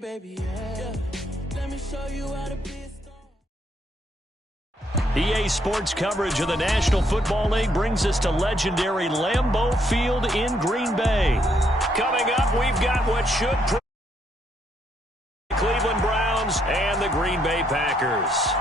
Baby, yeah. Let me show you how to be a star. EA Sports coverage of the National Football League brings us to legendary Lambeau Field in Green Bay. Coming up, we've got what should Cleveland Browns and the Green Bay Packers.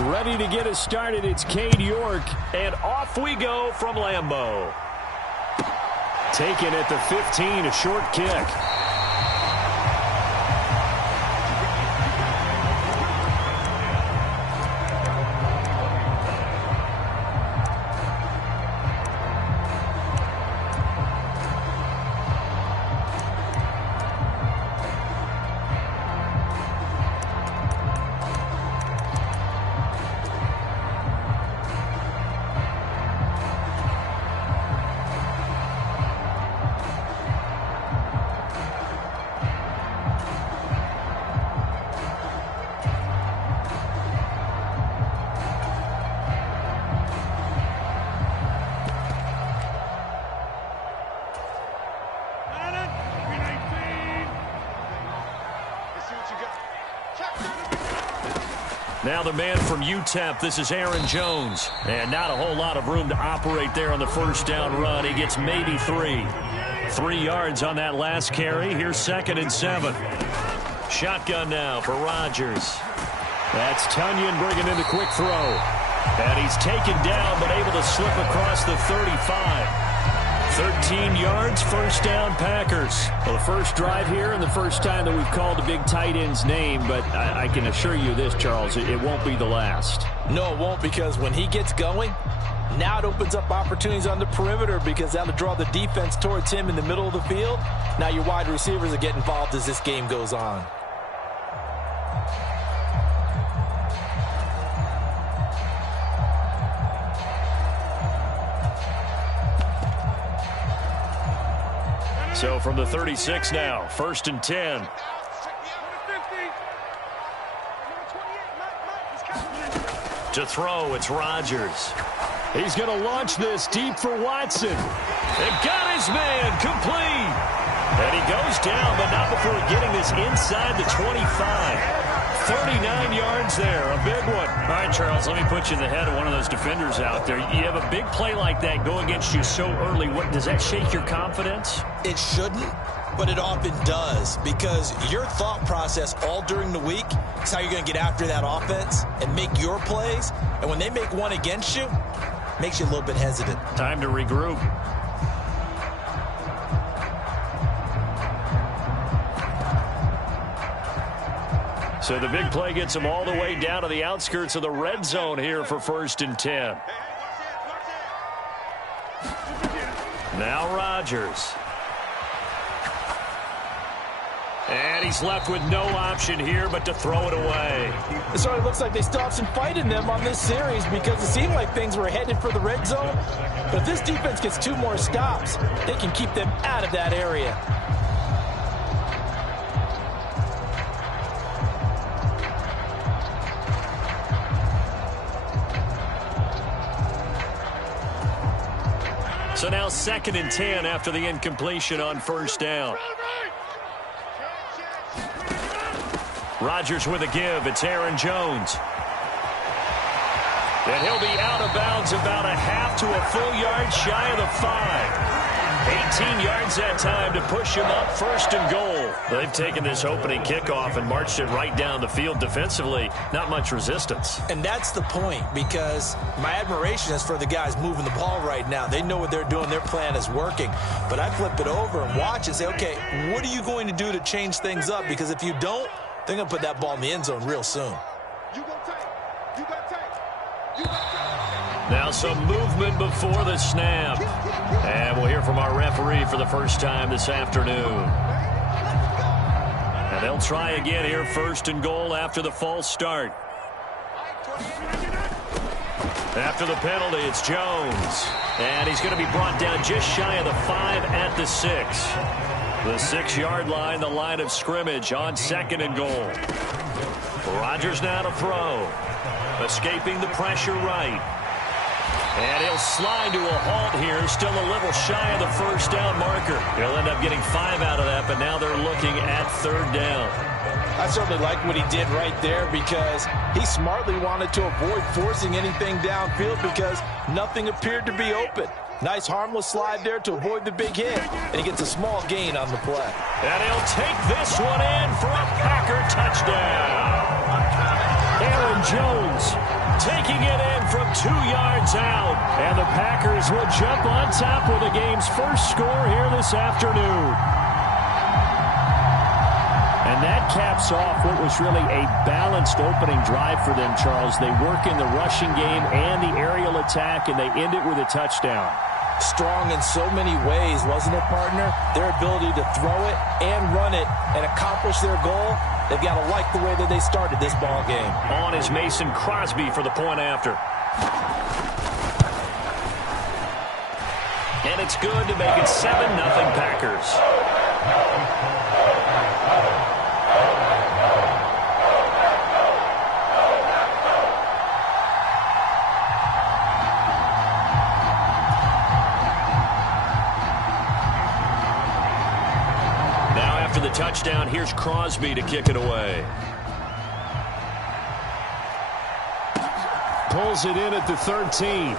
Ready to get us started, it's Cade York, and off we go from Lambeau. Taken at the 15, a short kick. Now the man from UTEP, this is Aaron Jones. And not a whole lot of room to operate there on the first down run. He gets maybe 3. 3 yards on that last carry. Here's 2nd and 7. Shotgun now for Rodgers. That's Tunyon bringing in the quick throw. And he's taken down but able to slip across the 35. 13 yards, first down, Packers. Well, the first drive here and the first time that we've called the big tight end's name, but I can assure you this, Charles, it won't be the last. No, it won't, because when he gets going, now it opens up opportunities on the perimeter because that'll draw the defense towards him in the middle of the field. Now your wide receivers are getting involved as this game goes on. So from the 36 now, 1st and 10. To throw, it's Rodgers. He's going to launch this deep for Watson. And got his man complete. And he goes down, but not before getting this inside the 25. 39 yards there, a big one. All right, Charles, let me put you in the head of one of those defenders out there. You have a big play like that go against you so early. What, does that shake your confidence? It shouldn't, but it often does, because your thought process all during the week is how you're going to get after that offense and make your plays. And when they make one against you, it makes you a little bit hesitant. Time to regroup. So the big play gets him all the way down to the outskirts of the red zone here for 1st and 10. Now Rodgers. And he's left with no option here but to throw it away. It sort of looks like they still have some fight in them on this series because it seemed like things were headed for the red zone. But if this defense gets 2 more stops, they can keep them out of that area. So now 2nd and 10 after the incompletion on 1st down. Rodgers with a give. It's Aaron Jones. And he'll be out of bounds about a half to a full yard shy of the 5. 18 yards that time to push him up 1st and goal. They've taken this opening kickoff and marched it right down the field defensively. Not much resistance. And that's the point, because my admiration is for the guys moving the ball right now. They know what they're doing. Their plan is working. But I flip it over and watch and say, okay, what are you going to do to change things up? Because if you don't, they're going to put that ball in the end zone real soon. Now some movement before the snap. And we'll hear from our referee for the first time this afternoon. And they'll try again here, 1st and goal after the false start. After the penalty, it's Jones. And he's going to be brought down just shy of the 5 at the 6. The 6-yard line, the line of scrimmage on 2nd and goal. Rodgers now to throw. Escaping the pressure right. And he'll slide to a halt here, still a little shy of the first down marker. He'll end up getting 5 out of that, but now they're looking at 3rd down. I certainly like what he did right there because he smartly wanted to avoid forcing anything downfield because nothing appeared to be open. Nice harmless slide there to avoid the big hit, and he gets a small gain on the play. And he'll take this one in for a Packer touchdown. Aaron Jones taking it in from 2 yards out. And the Packers will jump on top with the game's first score here this afternoon. And that caps off what was really a balanced opening drive for them, Charles. They work in the rushing game and the aerial attack, and they end it with a touchdown. Strong in so many ways, wasn't it, partner? Their ability to throw it and run it and accomplish their goal, they've got to like the way that they started this ball game. On is Mason Crosby for the point after. And it's good to make it 7-0 Packers. The touchdown, here's Crosby to kick it away. Pulls it in at the 13.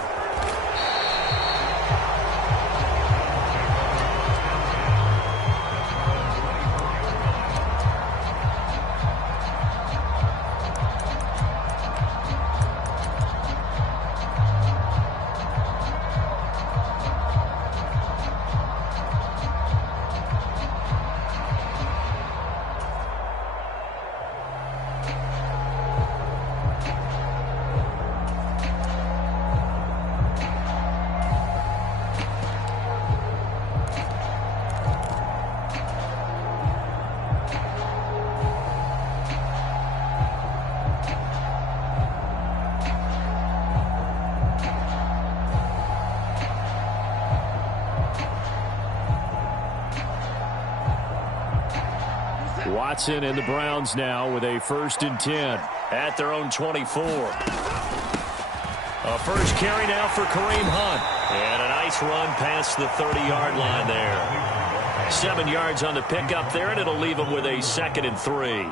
Watson and the Browns now with a 1st and 10 at their own 24. A first carry now for Kareem Hunt. And a nice run past the 30-yard line there. 7 yards on the pickup there, and it'll leave them with a 2nd and 3.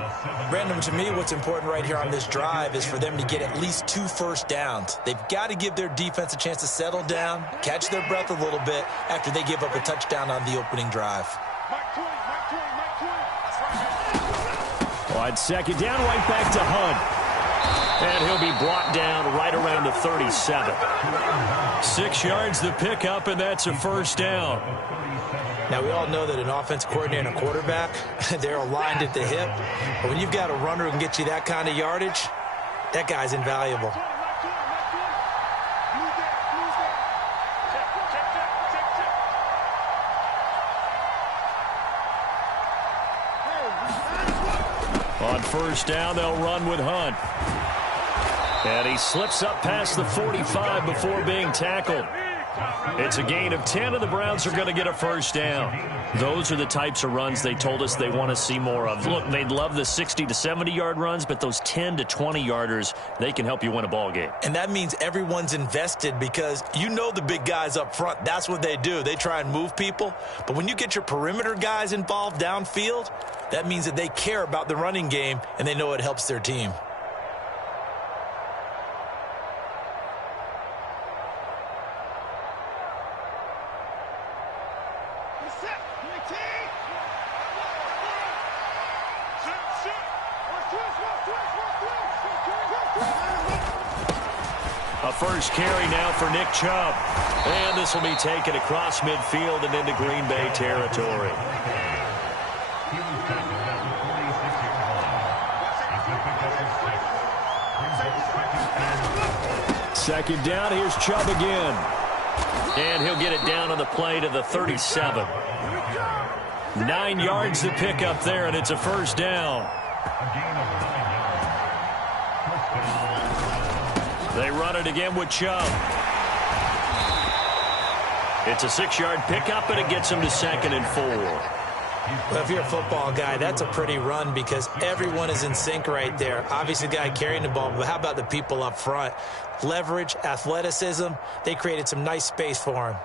Brandon, to me, what's important right here on this drive is for them to get at least 2 first downs. They've got to give their defense a chance to settle down, catch their breath a little bit after they give up a touchdown on the opening drive. On 2nd down, right back to Hunt. And he'll be brought down right around the 37. 6 yards the pickup, and that's a first down. Now, we all know that an offense coordinator and a quarterback, they're aligned at the hip. But when you've got a runner who can get you that kind of yardage, that guy's invaluable. On first down, they'll run with Hunt. And he slips up past the 45 before being tackled. It's a gain of 10, and the Browns are going to get a first down. Those are the types of runs they told us they want to see more of. Look, they'd love the 60 to 70-yard runs, but those 10 to 20-yarders, they can help you win a ball game. And that means everyone's invested because you know the big guys up front. That's what they do. They try and move people. But when you get your perimeter guys involved downfield, that means that they care about the running game, and they know it helps their team. A first carry now for Nick Chubb. And this will be taken across midfield and into Green Bay territory. Second down, here's Chubb again. And he'll get it down on the play to the 37. 9 yards to pick up there, and it's a first down. They run it again with Chubb. It's a 6-yard pickup, and it gets him to 2nd and 4. Well, if you're a football guy, that's a pretty run because everyone is in sync right there. Obviously, the guy carrying the ball, but how about the people up front? Leverage, athleticism, they created some nice space for him.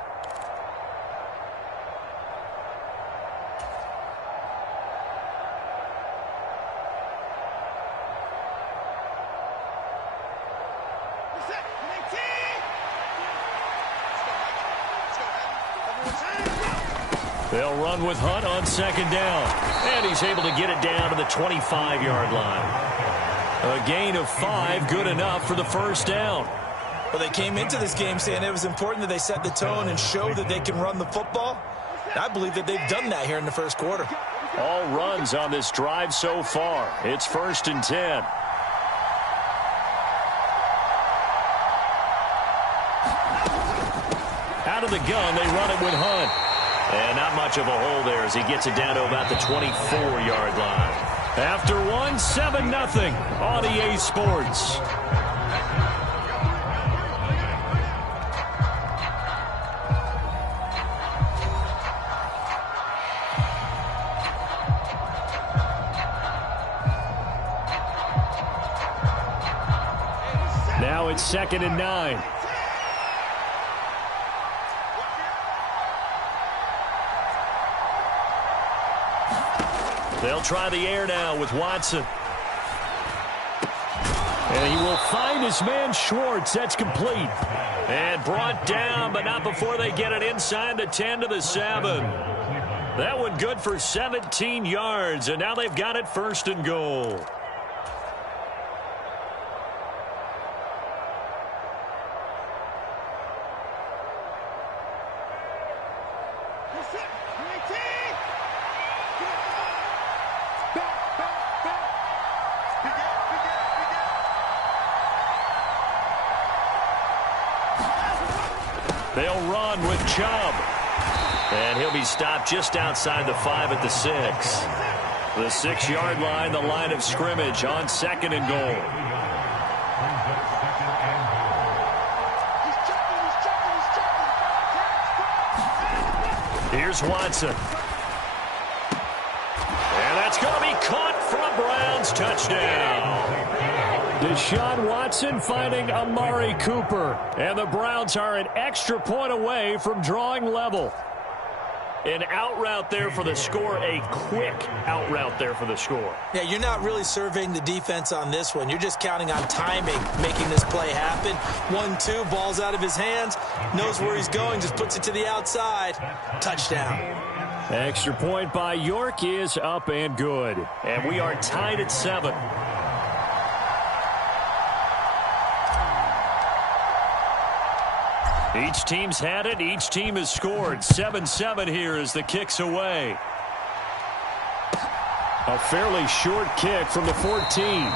They'll run with Hunt on 2nd down. And he's able to get it down to the 25-yard line. A gain of 5, good enough for the 1st down. Well, they came into this game saying it was important that they set the tone and show that they can run the football. I believe that they've done that here in the 1st quarter. All runs on this drive so far. It's 1st and 10. Out of the gun, they run it with Hunt. And not much of a hole there as he gets it down to about the 24-yard line. After one, 7-0 on EA Sports. Now it's 2nd and 9. They'll try the air now with Watson. And he will find his man Schwartz. That's complete. And brought down, but not before they get it inside the 10 to the 7. That one good for 17 yards, and now they've got it 1st and goal. They'll run with Chubb. And he'll be stopped just outside the 5 at the 6. The 6-yard line, the line of scrimmage on 2nd and goal. Here's Watson. And that's going to be caught for a Browns touchdown. Deshaun Watson finding Amari Cooper. And the Browns are an extra point away from drawing level. An out route there for the score, a quick out route there for the score. Yeah, you're not really surveying the defense on this one. You're just counting on timing, making this play happen. 1-2, ball's out of his hands, knows where he's going, just puts it to the outside. Touchdown. Extra point by York is up and good. And we are tied at 7. Each team's had it. Each team has scored. 7-7 here as the kick's away. A fairly short kick from the 14.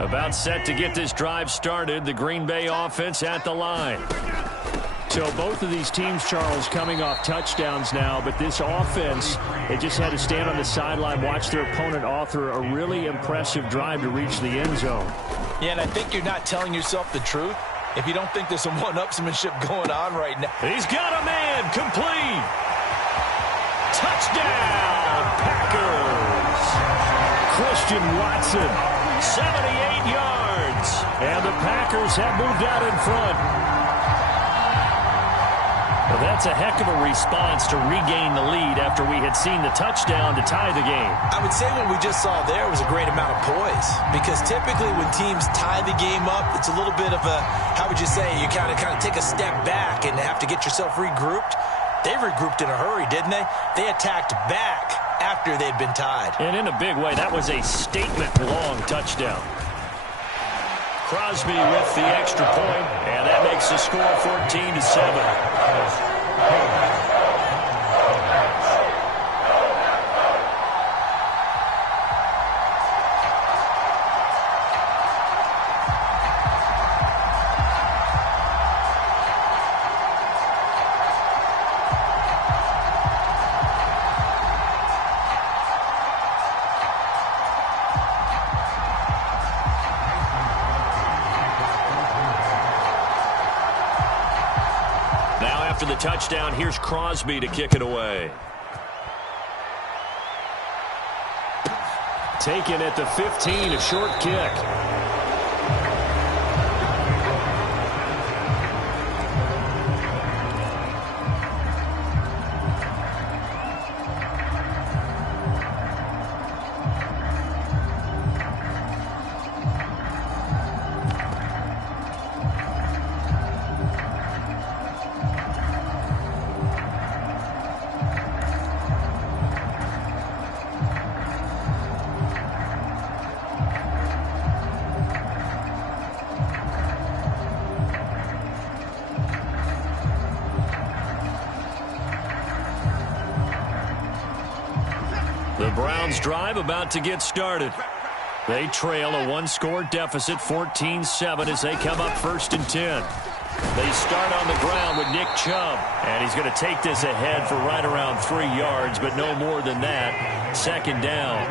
About set to get this drive started. The Green Bay offense at the line. So both of these teams, Charles, coming off touchdowns now, but this offense, they just had to stand on the sideline, watch their opponent author a really impressive drive to reach the end zone. Yeah, and I think you're not telling yourself the truth if you don't think there's some one-upsmanship going on right now. He's got a man complete. Touchdown, Packers. Christian Watson. 78 yards. And the Packers have moved out in front. Well, that's a heck of a response to regain the lead after we had seen the touchdown to tie the game. I would say what we just saw there was a great amount of poise, because typically when teams tie the game up, it's a little bit of a, how would you say, you kind of take a step back and have to get yourself regrouped. They regrouped in a hurry, didn't they? They attacked back after they'd been tied. And in a big way, that was a statement-long touchdown. Crosby with the extra point, and that makes the score 14-7. After the touchdown, here's Crosby to kick it away. Taken at the 15, a short kick. The Browns' drive about to get started. They trail a one-score deficit, 14-7, as they come up 1st and 10. They start on the ground with Nick Chubb, and he's going to take this ahead for right around 3 yards, but no more than that. 2nd down.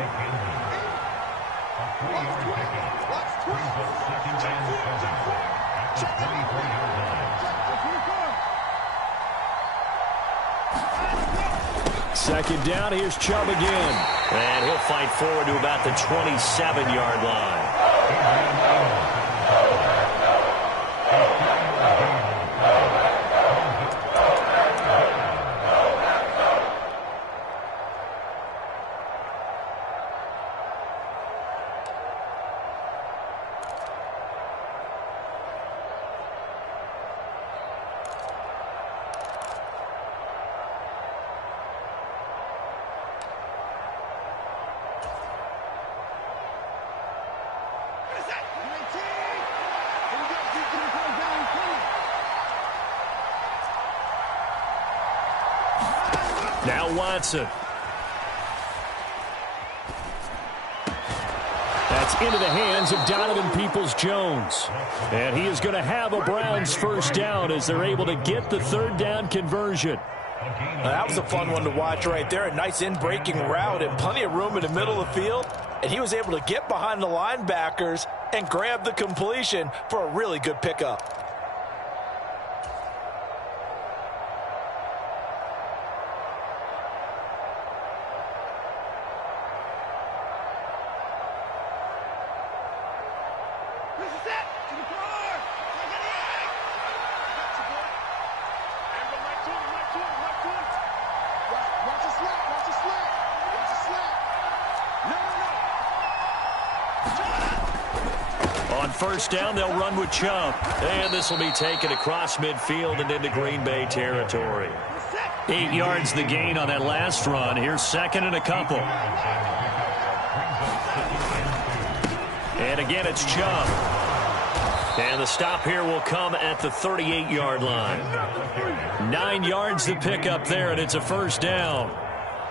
Second down, here's Chubb again. And he'll fight forward to about the 27-yard line. Now Watson. That's into the hands of Donovan Peoples-Jones. And he is going to have a Browns first down as they're able to get the 3rd down conversion. That was a fun one to watch right there. A nice in-breaking route and plenty of room in the middle of the field. And he was able to get behind the linebackers and grab the completion for a really good pickup. On 1st down, they'll run with Chubb. And this will be taken across midfield and into Green Bay territory. 8 yards the gain on that last run. Here's 2nd and a couple. And again, it's Chubb. And the stop here will come at the 38-yard line. 9 yards to pick up there, and it's a 1st down.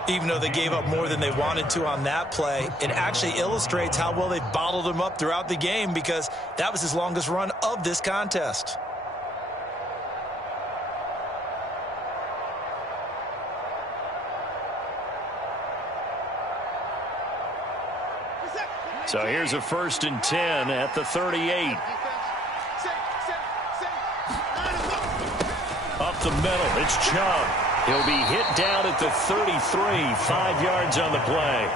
Even though they gave up more than they wanted to on that play, it actually illustrates how well they bottled him up throughout the game, because that was his longest run of this contest. So here's a 1st and 10 at the 38. Up the middle, it's Chubb. He'll be hit down at the 33, 5 yards on the play.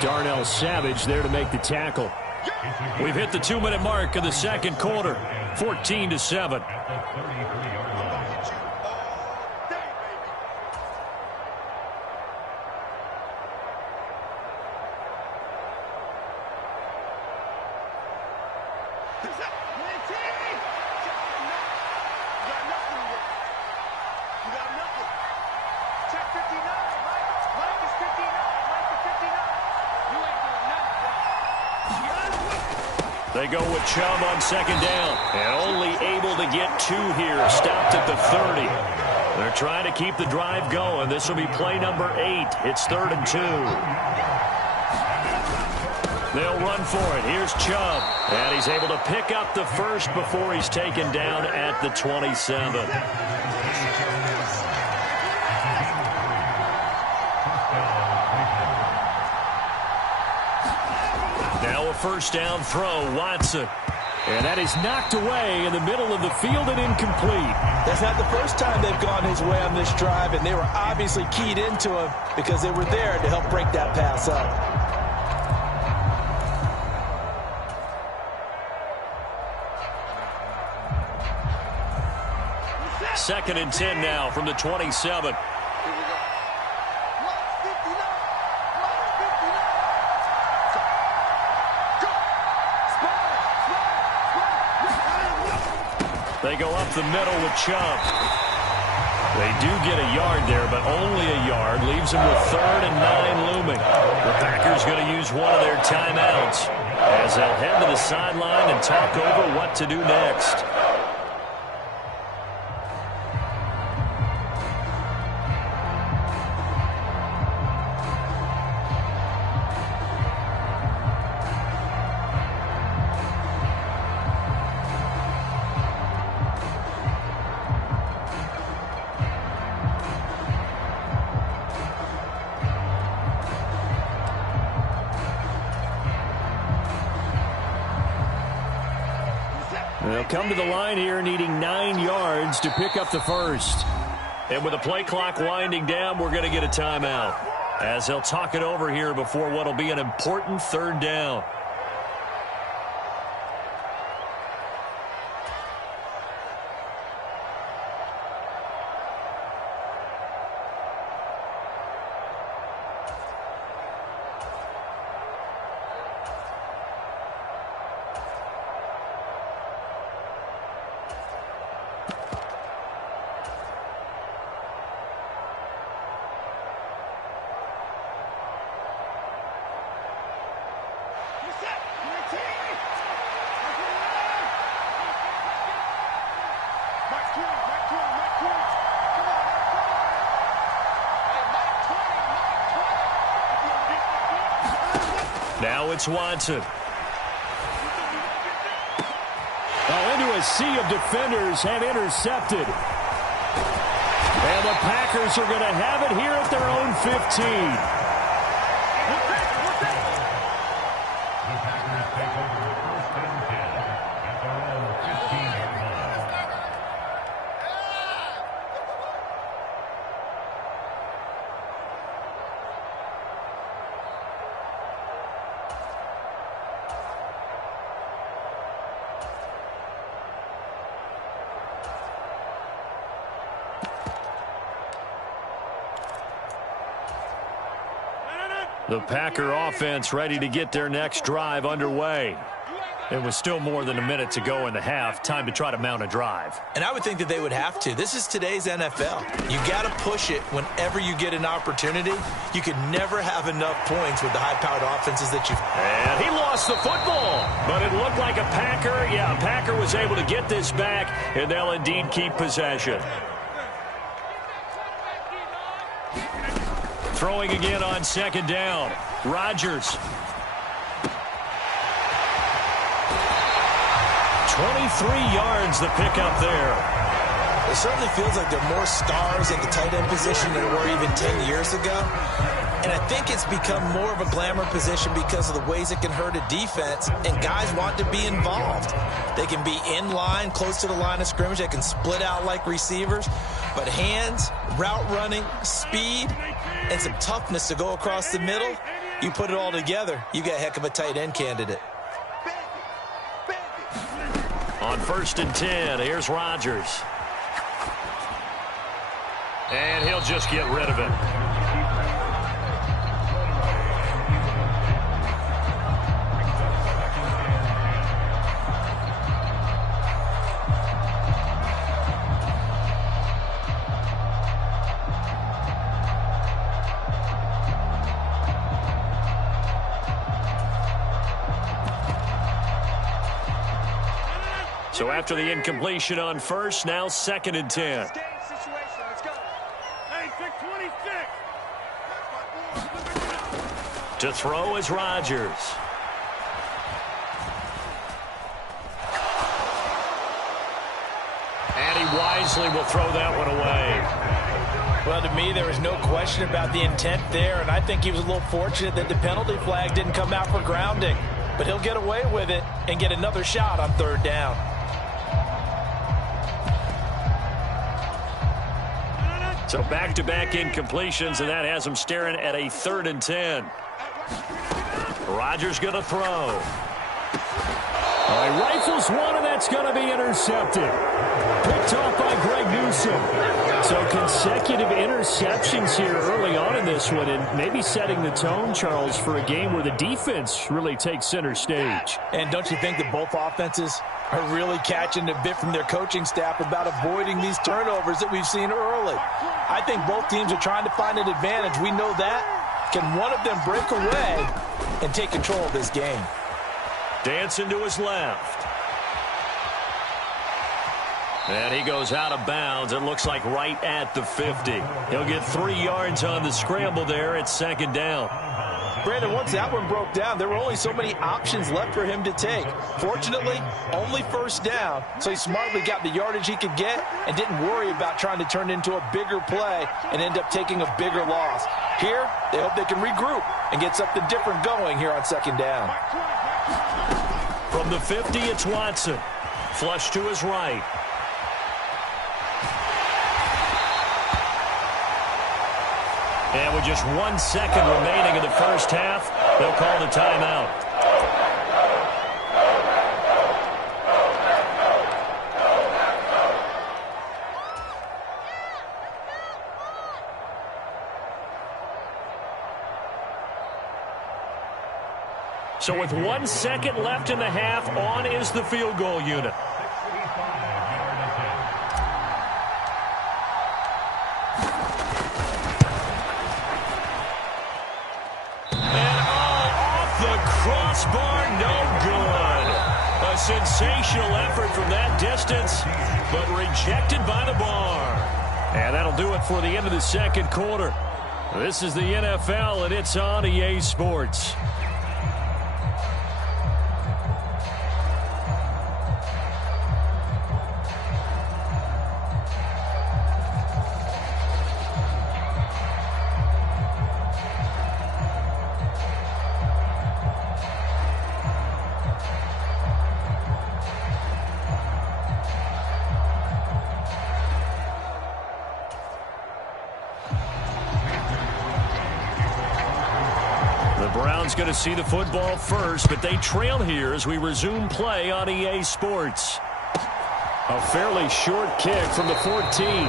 Darnell Savage there to make the tackle. We've hit the 2-minute mark of the 2nd quarter, 14-7. They go with Chubb on second down. And only able to get 2 here. Stopped at the 30. They're trying to keep the drive going. This will be play number 8. It's 3rd and 2. They'll run for it. Here's Chubb. And he's able to pick up the first before he's taken down at the 27. Now a first down throw. Watson. And that is knocked away in the middle of the field and incomplete. That's not the first time they've gone his way on this drive, and they were obviously keyed into him because they were there to help break that pass up. Second and 10 now from the 27. They go up the middle with Chubb. They do get a yard there, but only a yard. Leaves them with 3rd and 9 looming. The Packers going to use one of their timeouts as they'll head to the sideline and talk over what to do next. They'll come to the line here needing 9 yards to pick up the first. And with the play clock winding down, we're going to get a timeout as they'll talk it over here before what will be an important 3rd down. Now it's Watson. Into a sea of defenders and intercepted. And the Packers are going to have it here at their own 15. The Packer offense ready to get their next drive underway. It was still more than a minute to go in the half. Time to try to mount a drive. And I would think that they would have to. This is today's NFL. You got to push it whenever you get an opportunity. You could never have enough points with the high-powered offenses that you've... And he lost the football, but it looked like a Packer. Yeah, a Packer was able to get this back, and they'll indeed keep possession. Throwing again on second down. Rodgers. 23 yards the pickup there. It certainly feels like there are more stars at the tight end position than there were even 10 years ago. And I think it's become more of a glamour position because of the ways it can hurt a defense, and guys want to be involved. They can be in line, close to the line of scrimmage. They can split out like receivers. But hands, route running, speed, and some toughness to go across the middle, you put it all together, you got a heck of a tight end candidate. On 1st and 10, here's Rodgers. And he'll just get rid of it. So after the incompletion on first, now 2nd and 10. To throw is Rodgers. And he wisely will throw that one away. Well, to me, there was no question about the intent there, and I think he was a little fortunate that the penalty flag didn't come out for grounding. But he'll get away with it and get another shot on 3rd down. So back-to-back incompletions, and that has him staring at a 3rd and 10. Rodgers going to throw. He rifles one, and that's going to be intercepted. Picked off by Greg Newsome. So consecutive interceptions here early on in this one, and maybe setting the tone, Charles, for a game where the defense really takes center stage. And don't you think that both offenses are really catching a bit from their coaching staff about avoiding these turnovers that we've seen early? I think both teams are trying to find an advantage. We know that. Can one of them break away and take control of this game? Dancing to his left. And he goes out of bounds. It looks like right at the 50. He'll get 3 yards on the scramble there at 2nd down. Brandon, once that one broke down, there were only so many options left for him to take. Fortunately, only 1st down, so he smartly got the yardage he could get and didn't worry about trying to turn it into a bigger play and end up taking a bigger loss. Here, they hope they can regroup and get something different going here on 2nd down. From the 50, it's Watson. Flush to his right. And with just 1 second remaining in the first half, they'll call the timeout. So with 1 second left in the half, on is the field goal unit. Crossbar, no good. A sensational effort from that distance, but rejected by the bar. And that'll do it for the end of the 2nd quarter. This is the NFL, and it's on EA Sports. Going to see the football first, but they trail here as we resume play on EA Sports. A fairly short kick from the 14.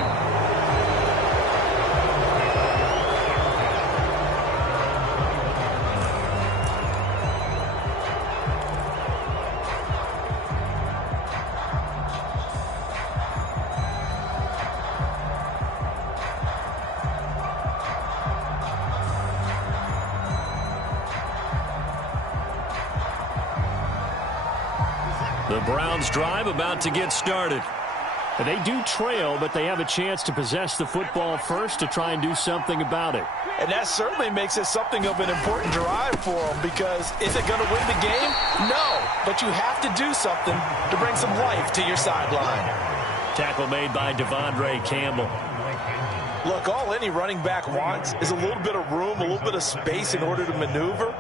The Browns drive about to get started. They do trail, but they have a chance to possess the football first to try and do something about it. And that certainly makes it something of an important drive for them, because is it going to win the game? No, but you have to do something to bring some life to your sideline. Tackle made by Devondre Campbell. Look, all any running back wants is a little bit of room, a little bit of space in order to maneuver.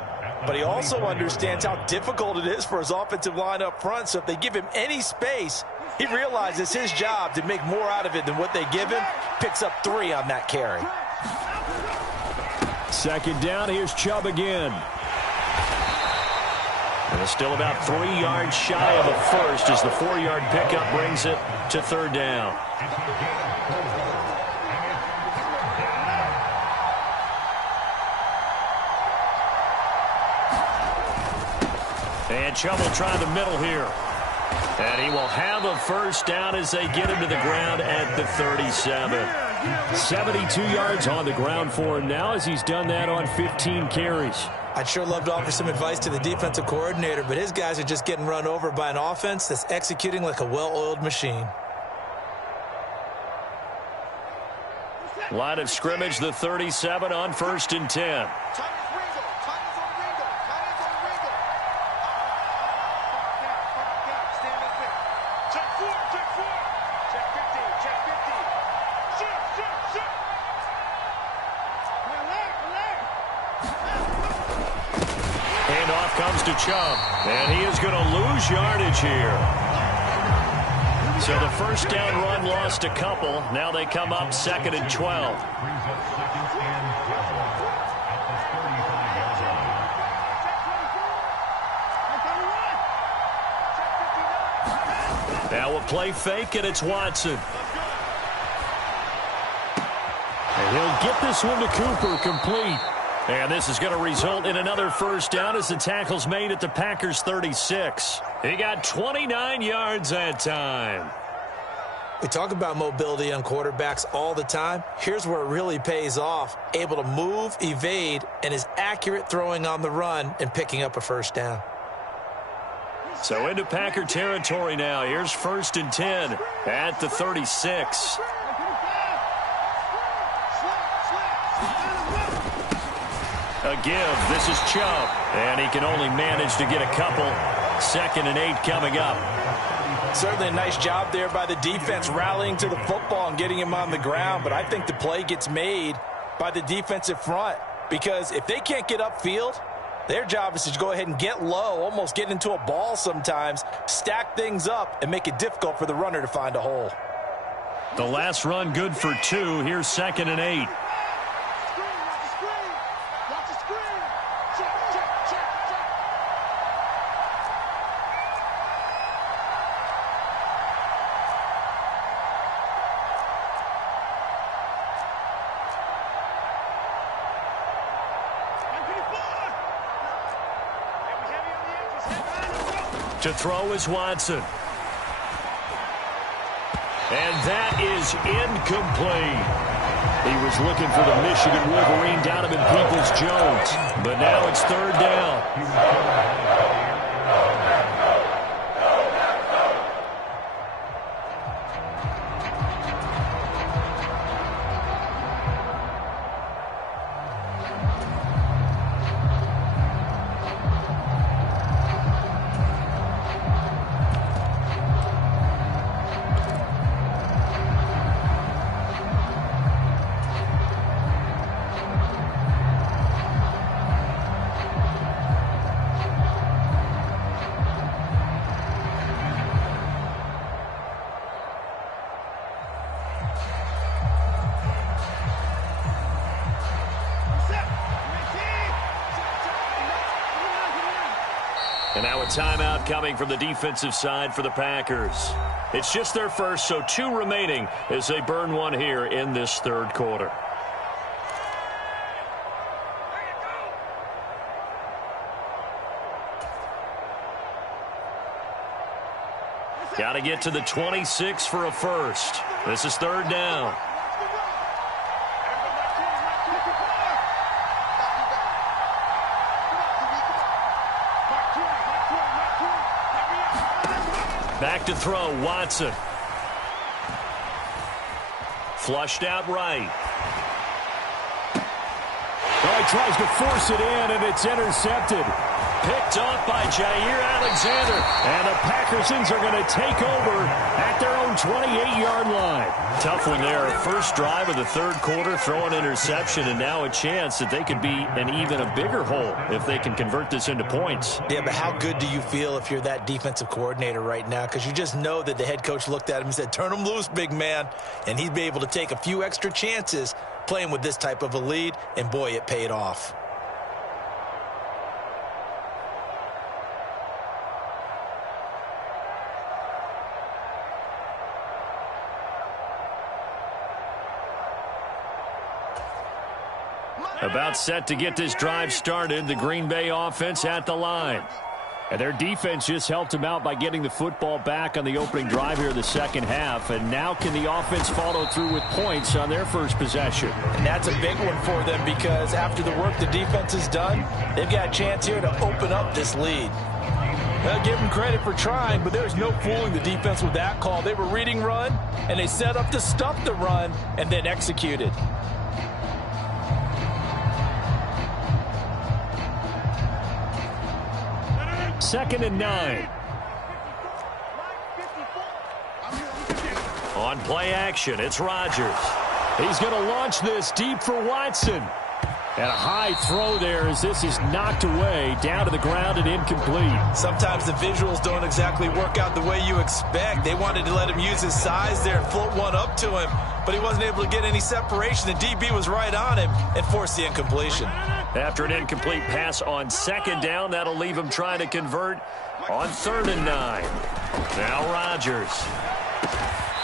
But he also understands how difficult it is for his offensive line up front. So if they give him any space, he realizes his job to make more out of it than what they give him. Picks up 3 on that carry. 2nd down, here's Chubb again. And it's still about 3 yards shy of a first as the 4-yard pickup brings it to 3rd down. And Chubb will try the middle here. And he will have a first down as they get him to the ground at the 37. 72 yards on the ground for him now as he's done that on 15 carries. I'd sure love to offer some advice to the defensive coordinator, but his guys are just getting run over by an offense that's executing like a well-oiled machine. Line of scrimmage, the 37 on 1st and 10. Handoff comes to Chubb, and he is going to lose yardage here. So the first down run lost a couple. Now they come up 2nd and 12. Now a play fake, and it's Watson. And he'll get this one to Cooper, complete. And this is going to result in another first down as the tackle's made at the Packers' 36. He got 29 yards that time. We talk about mobility on quarterbacks all the time. Here's where it really pays off. Able to move, evade, and is accurate throwing on the run and picking up a first down. So into Packer territory now. Here's 1st and 10 at the 36. A give. This is Chubb. And he can only manage to get a couple. 2nd and 8 coming up. Certainly a nice job there by the defense rallying to the football and getting him on the ground. But I think the play gets made by the defensive front. Because if they can't get upfield, their job is to go ahead and get low, almost get into a ball sometimes, stack things up, and make it difficult for the runner to find a hole. The last run good for 2. Here's 2nd and 8. To throw is Watson. And that is incomplete. He was looking for the Michigan Wolverine Donovan Peoples-Jones. But now it's 3rd down. And now a timeout coming from the defensive side for the Packers. It's just their first, so 2 remaining as they burn one here in this 3rd quarter. Got to get to the 26 for a first. This is 3rd down. Back to throw, Watson. Flushed out right. Oh, he tries to force it in, and it's intercepted. Picked off by Jair Alexander. And the Packersons are going to take over at their own 28-yard line. Tough one there. First drive of the 3rd quarter, throw an interception, and now a chance that they could be in even a bigger hole if they can convert this into points. Yeah, but how good do you feel if you're that defensive coordinator right now? Because you just know that the head coach looked at him and said, turn him loose, big man. And he'd be able to take a few extra chances playing with this type of a lead, and boy, it paid off. About set to get this drive started, the Green Bay offense at the line. And their defense just helped them out by getting the football back on the opening drive here in the second half. And now can the offense follow through with points on their first possession? And that's a big one for them because after the work the defense has done, they've got a chance here to open up this lead. I'll give them credit for trying, but there's no fooling the defense with that call. They were reading run, and they set up to stuff the run and then executed. Second and 9. On play action, it's Rodgers. He's going to launch this deep for Watson. And a high throw there as this is knocked away, down to the ground and incomplete. Sometimes the visuals don't exactly work out the way you expect. They wanted to let him use his size there and float one up to him, but he wasn't able to get any separation. The DB was right on him and forced the incompletion. After an incomplete pass on second down, that'll leave him trying to convert on 3rd and 9. Now Rodgers.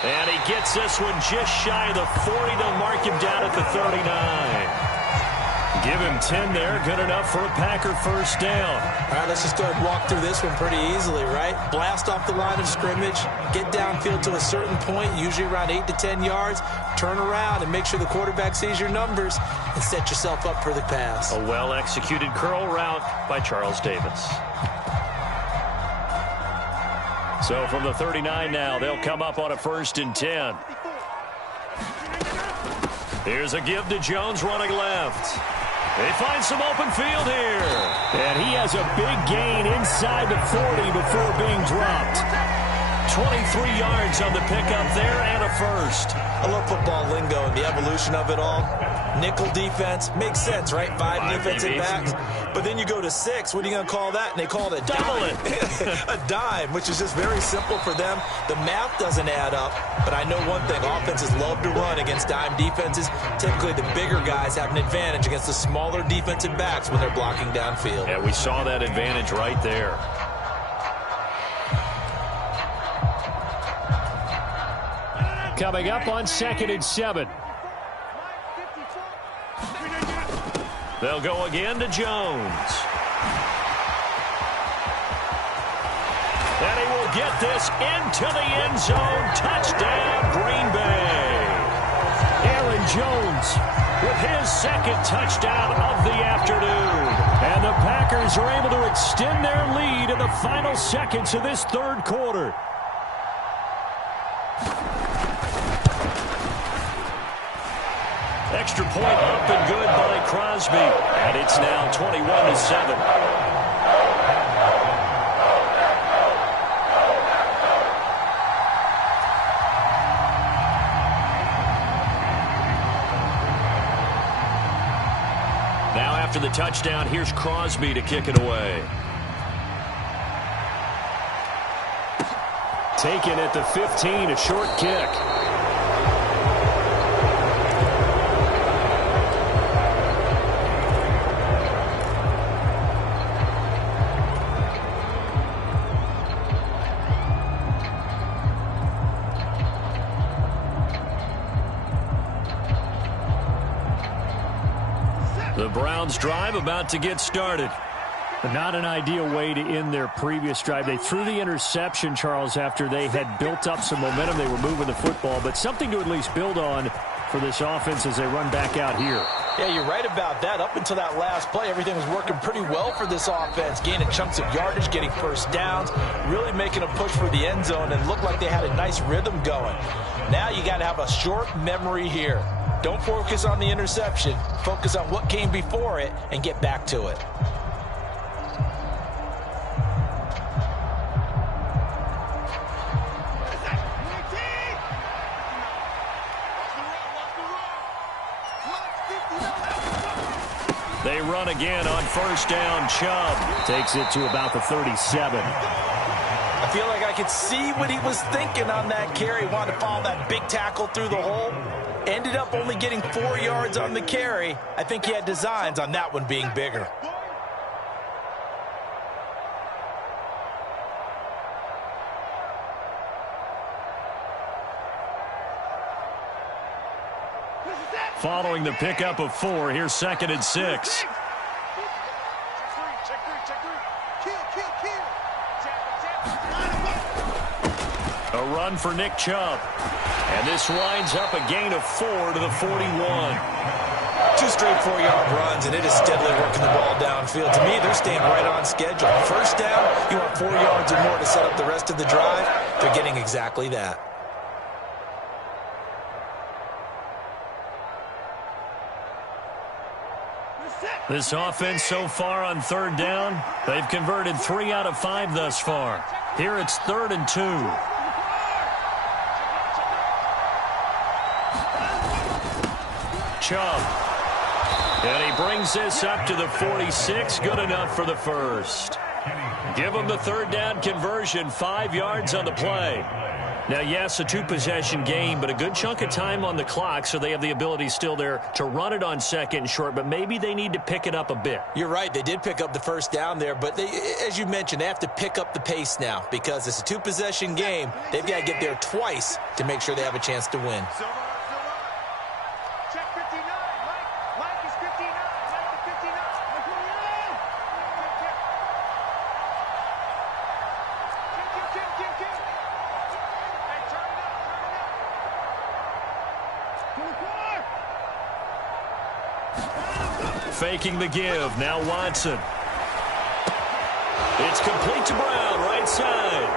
And he gets this one just shy of the 40. They'll mark him down at the 39. Give him 10 there. Good enough for a Packer first down. All right, let's just go ahead and walk through this one pretty easily, right? Blast off the line of scrimmage, get downfield to a certain point, usually around 8 to 10 yards, turn around and make sure the quarterback sees your numbers and set yourself up for the pass. A well-executed curl route by Charles Davis. So from the 39 now, they'll come up on a 1st and 10. Here's a give to Jones running left. They find some open field here. And he has a big gain inside the 40 before being dropped. 23 yards on the pickup there and a first. I love football lingo and the evolution of it all. Nickel defense makes sense, right? Five defensive backs. But then you go to 6. What are you going to call that? And they call it a dime. A dime, which is just very simple for them. The math doesn't add up. But I know one thing. Offenses love to run against dime defenses. Typically, the bigger guys have an advantage against the smaller defensive backs when they're blocking downfield. Yeah, we saw that advantage right there. Coming up on 2nd and 7. They'll go again to Jones. And he will get this into the end zone. Touchdown, Green Bay. Aaron Jones with his 2nd touchdown of the afternoon. And the Packers are able to extend their lead in the final seconds of this 3rd quarter. Extra point up and good by Crosby. And it's now 21-7. Now after the touchdown, here's Crosby to kick it away. Taken at the 15, a short kick. The Browns drive about to get started. Not an ideal way to end their previous drive. They threw the interception, Charles, after they had built up some momentum. They were moving the football, but something to at least build on for this offense as they run back out here. Yeah, you're right about that. Up until that last play, everything was working pretty well for this offense, gaining chunks of yardage, getting first downs, really making a push for the end zone, and looked like they had a nice rhythm going. Now you got to have a short memory here. Don't focus on the interception. Focus on what came before it and get back to it. They run again on 1st down. Chubb takes it to about the 37. I feel like I could see what he was thinking on that carry. Wanted to follow that big tackle through the hole. Ended up only getting 4 yards on the carry. I think he had designs on that one being bigger. following the pickup of 4. Here's 2nd and 6. A run for Nick Chubb. And this winds up a gain of 4 to the 41. 2 straight 4-yard runs, and it is steadily working the ball downfield. To me, they're staying right on schedule. First down, you want 4 yards or more to set up the rest of the drive. They're getting exactly that. This offense so far on 3rd down, they've converted 3 out of 5 thus far. Here it's 3rd and 2. Chubb. And he brings this up to the 46. Good enough for the first. Give him the 3rd down conversion. 5 yards on the play. Now, yes, a 2-possession game, but a good chunk of time on the clock, so they have the ability still there to run it on 2nd and short, but maybe they need to pick it up a bit. You're right. They did pick up the first down there, but they, as you mentioned, they have to pick up the pace now because it's a 2-possession game. They've got to get there twice to make sure they have a chance to win. Check 59. Mike is 59. Mike is 59. Faking the give. Now Watson. It's complete to Brown, right side.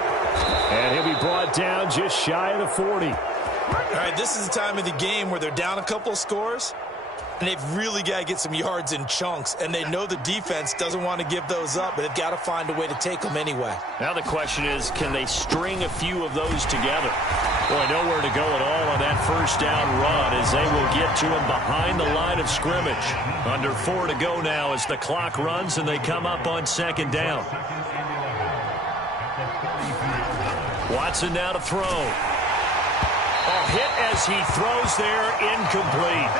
And he'll be brought down just shy of the 40. All right, this is the time of the game where they're down a couple of scores, and they've really got to get some yards in chunks, and they know the defense doesn't want to give those up, but they've got to find a way to take them anyway. Now the question is, can they string a few of those together? Boy, nowhere to go at all on that first down run as they will get to him behind the line of scrimmage. Under 4 to go now as the clock runs and they come up on 2nd down. Watson now to throw. A hit as he throws there, incomplete.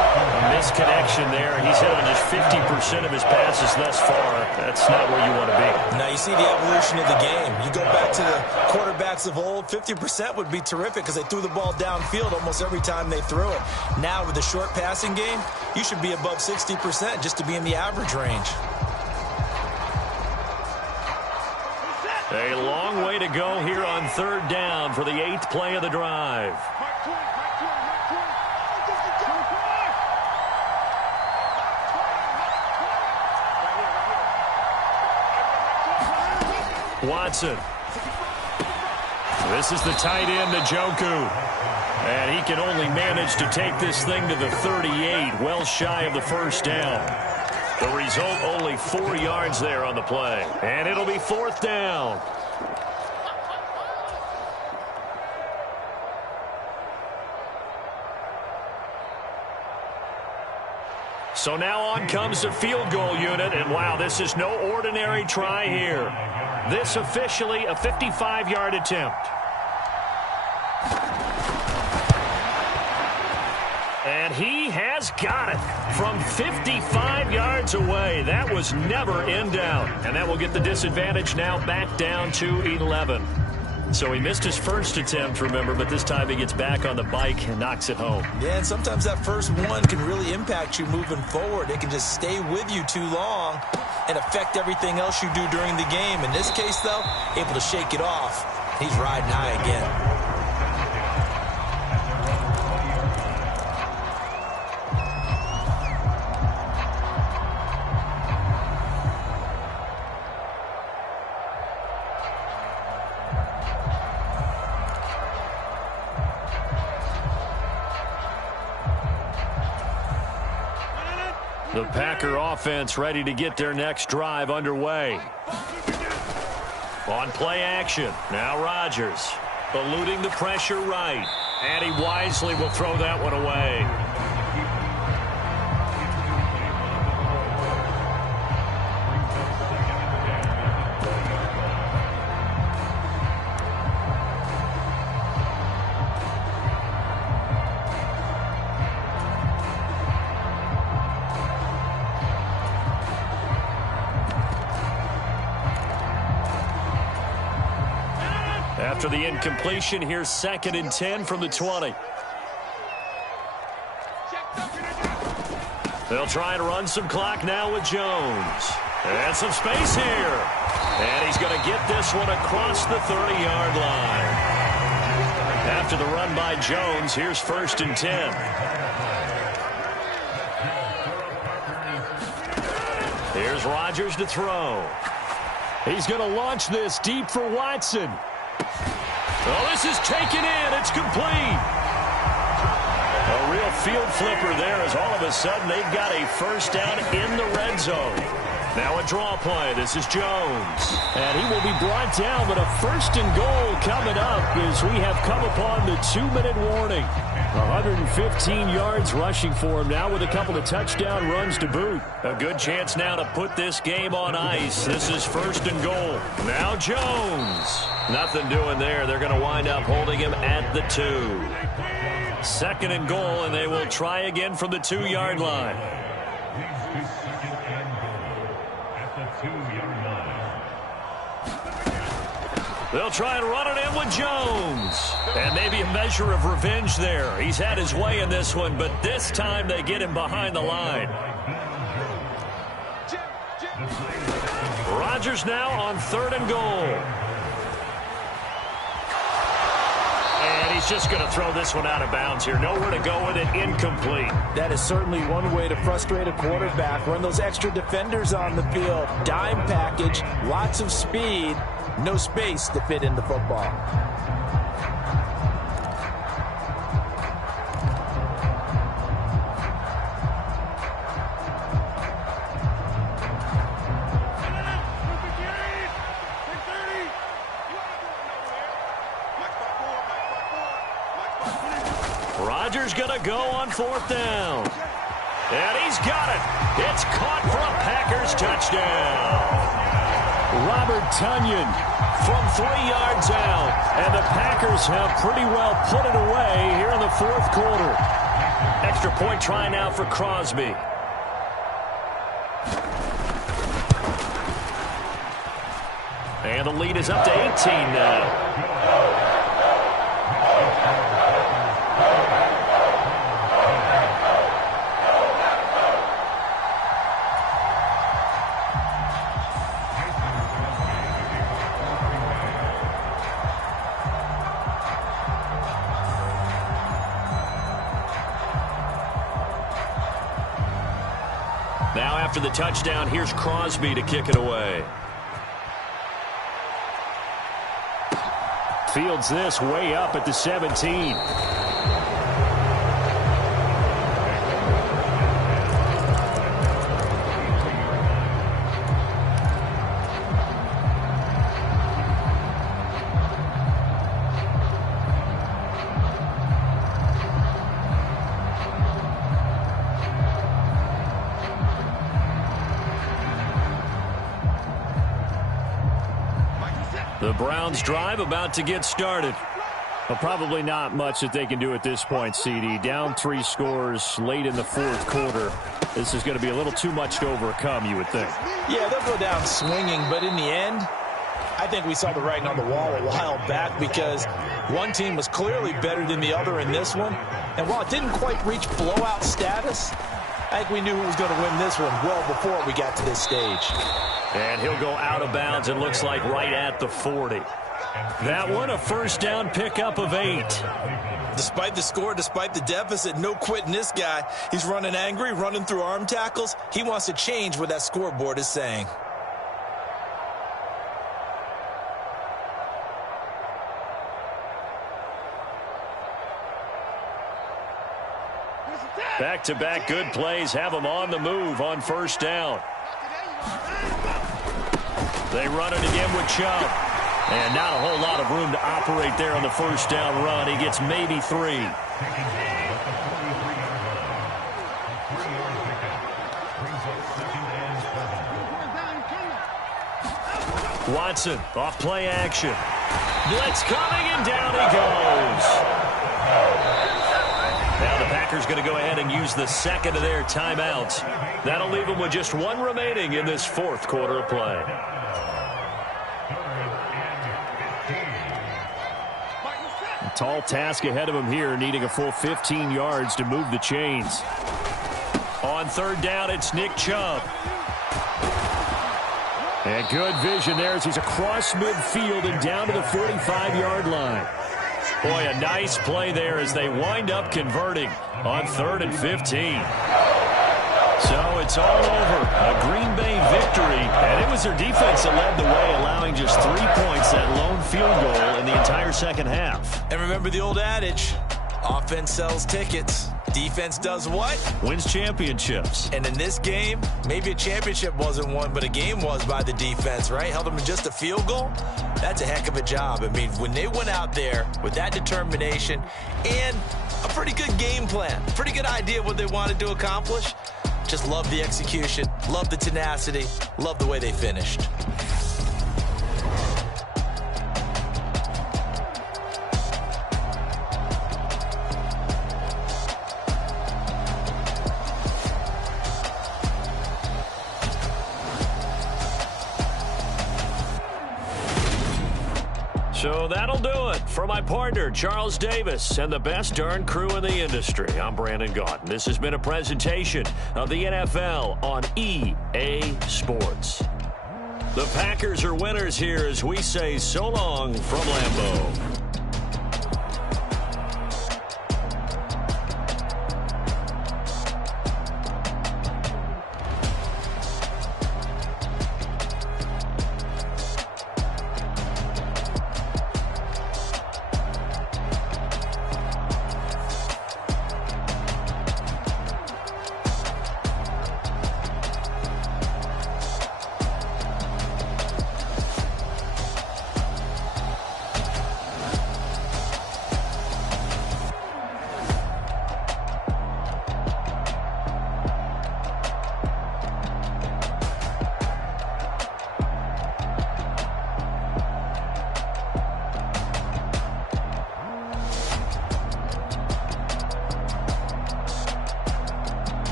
A misconnection there. He's hit on just 50% of his passes thus far. That's not where you want to be. Now you see the evolution of the game. You go back to the quarterbacks of old, 50% would be terrific because they threw the ball downfield almost every time they threw it. Now with the short passing game, you should be above 60% just to be in the average range. A long way to go here on 3rd down for the 8th play of the drive. Watson. This is the tight end, Njoku. And he can only manage to take this thing to the 38, well shy of the first down. The result, only 4 yards there on the play. And it'll be 4th down. So now on comes the field goal unit, and wow, this is no ordinary try here. This officially a 55-yard attempt. And he has got it from 55 yards away. That was never in doubt. And that will get the disadvantage now back down to 11. So he missed his first attempt, remember, but this time he gets back on the bike and knocks it home. Yeah, and sometimes that first one can really impact you moving forward. It can just stay with you too long and affect everything else you do during the game. In this case, though, able to shake it off. He's riding high again. The Packer offense ready to get their next drive underway. On play action, now Rodgers eluding the pressure right, and he wisely will throw that one away. After the incompletion, here's 2nd and 10 from the 20. They'll try and run some clock now with Jones. And some space here. And he's going to get this one across the 30-yard line. After the run by Jones, here's 1st and 10. Here's Rodgers to throw. He's going to launch this deep for Watson. Oh, this is taken in. It's complete. A real field flipper there as all of a sudden they've got a 1st down in the red zone. Now a draw play. This is Jones. And he will be brought down, but a 1st and goal coming up as we have come upon the 2-minute warning. 115 yards rushing for him now with a couple of touchdown runs to boot. A good chance now to put this game on ice. This is 1st and goal. Now Jones. Nothing doing there. They're going to wind up holding him at the 2. 2nd and goal, and they will try again from the 2-yard line. They'll try and run it in with Jones. And maybe a measure of revenge there. He's had his way in this one, but this time they get him behind the line. Rodgers now on 3rd and goal. And he's just going to throw this one out of bounds here. Nowhere to go with it. Incomplete. That is certainly one way to frustrate a quarterback. Run those extra defenders on the field. Dime package, lots of speed. No space to fit in the football. Rodgers going to go on 4th down. And he's got it. It's caught for a Packers touchdown. Robert Tonyan from 3 yards out. And the Packers have pretty well put it away here in the 4th quarter. Extra point try now for Crosby. And the lead is up to 18 now. Now after the touchdown, here's Crosby to kick it away. Fields this way up at the 17. The Browns drive about to get started. Well, probably not much that they can do at this point, CD. Down 3 scores late in the 4th quarter. This is going to be a little too much to overcome, you would think. Yeah, they'll go down swinging, but in the end, I think we saw the writing on the wall a while back because one team was clearly better than the other in this one. And while it didn't quite reach blowout status, I think we knew who was going to win this one well before we got to this stage. And he'll go out of bounds, it looks like right at the 40. That one, a 1st down pickup of 8. Despite the score, despite the deficit, no quitting this guy. He's running angry, running through arm tackles. He wants to change what that scoreboard is saying. Back-to-back good plays have him on the move on 1st down. They run it again with Chubb. And not a whole lot of room to operate there on the 1st down run. He gets maybe 3. Watson off play action. Blitz coming and down he goes. Now the Packers going to go ahead and use the 2nd of their timeouts. That'll leave them with just 1 remaining in this 4th quarter of play. Tall task ahead of him here, needing a full 15 yards to move the chains. On 3rd down, it's Nick Chubb. And good vision there as he's across midfield and down to the 45-yard line. Boy, a nice play there as they wind up converting on 3rd and 15. So it's all over. A Green Bay victory, and it was their defense that led the way, allowing just 3 points, that lone field goal in the entire second half. And remember the old adage, offense sells tickets. Defense does what? Wins championships. And in this game, maybe a championship wasn't won, but a game was by the defense, right? Held them in just a field goal. That's a heck of a job. I mean, when they went out there with that determination and a pretty good game plan, pretty good idea of what they wanted to accomplish, just love the execution, love the tenacity, love the way they finished. So that'll do it for my partner, Charles Davis, and the best darn crew in the industry. I'm Brandon Gaudin. This has been a presentation of the NFL on EA Sports. The Packers are winners here as we say so long from Lambeau.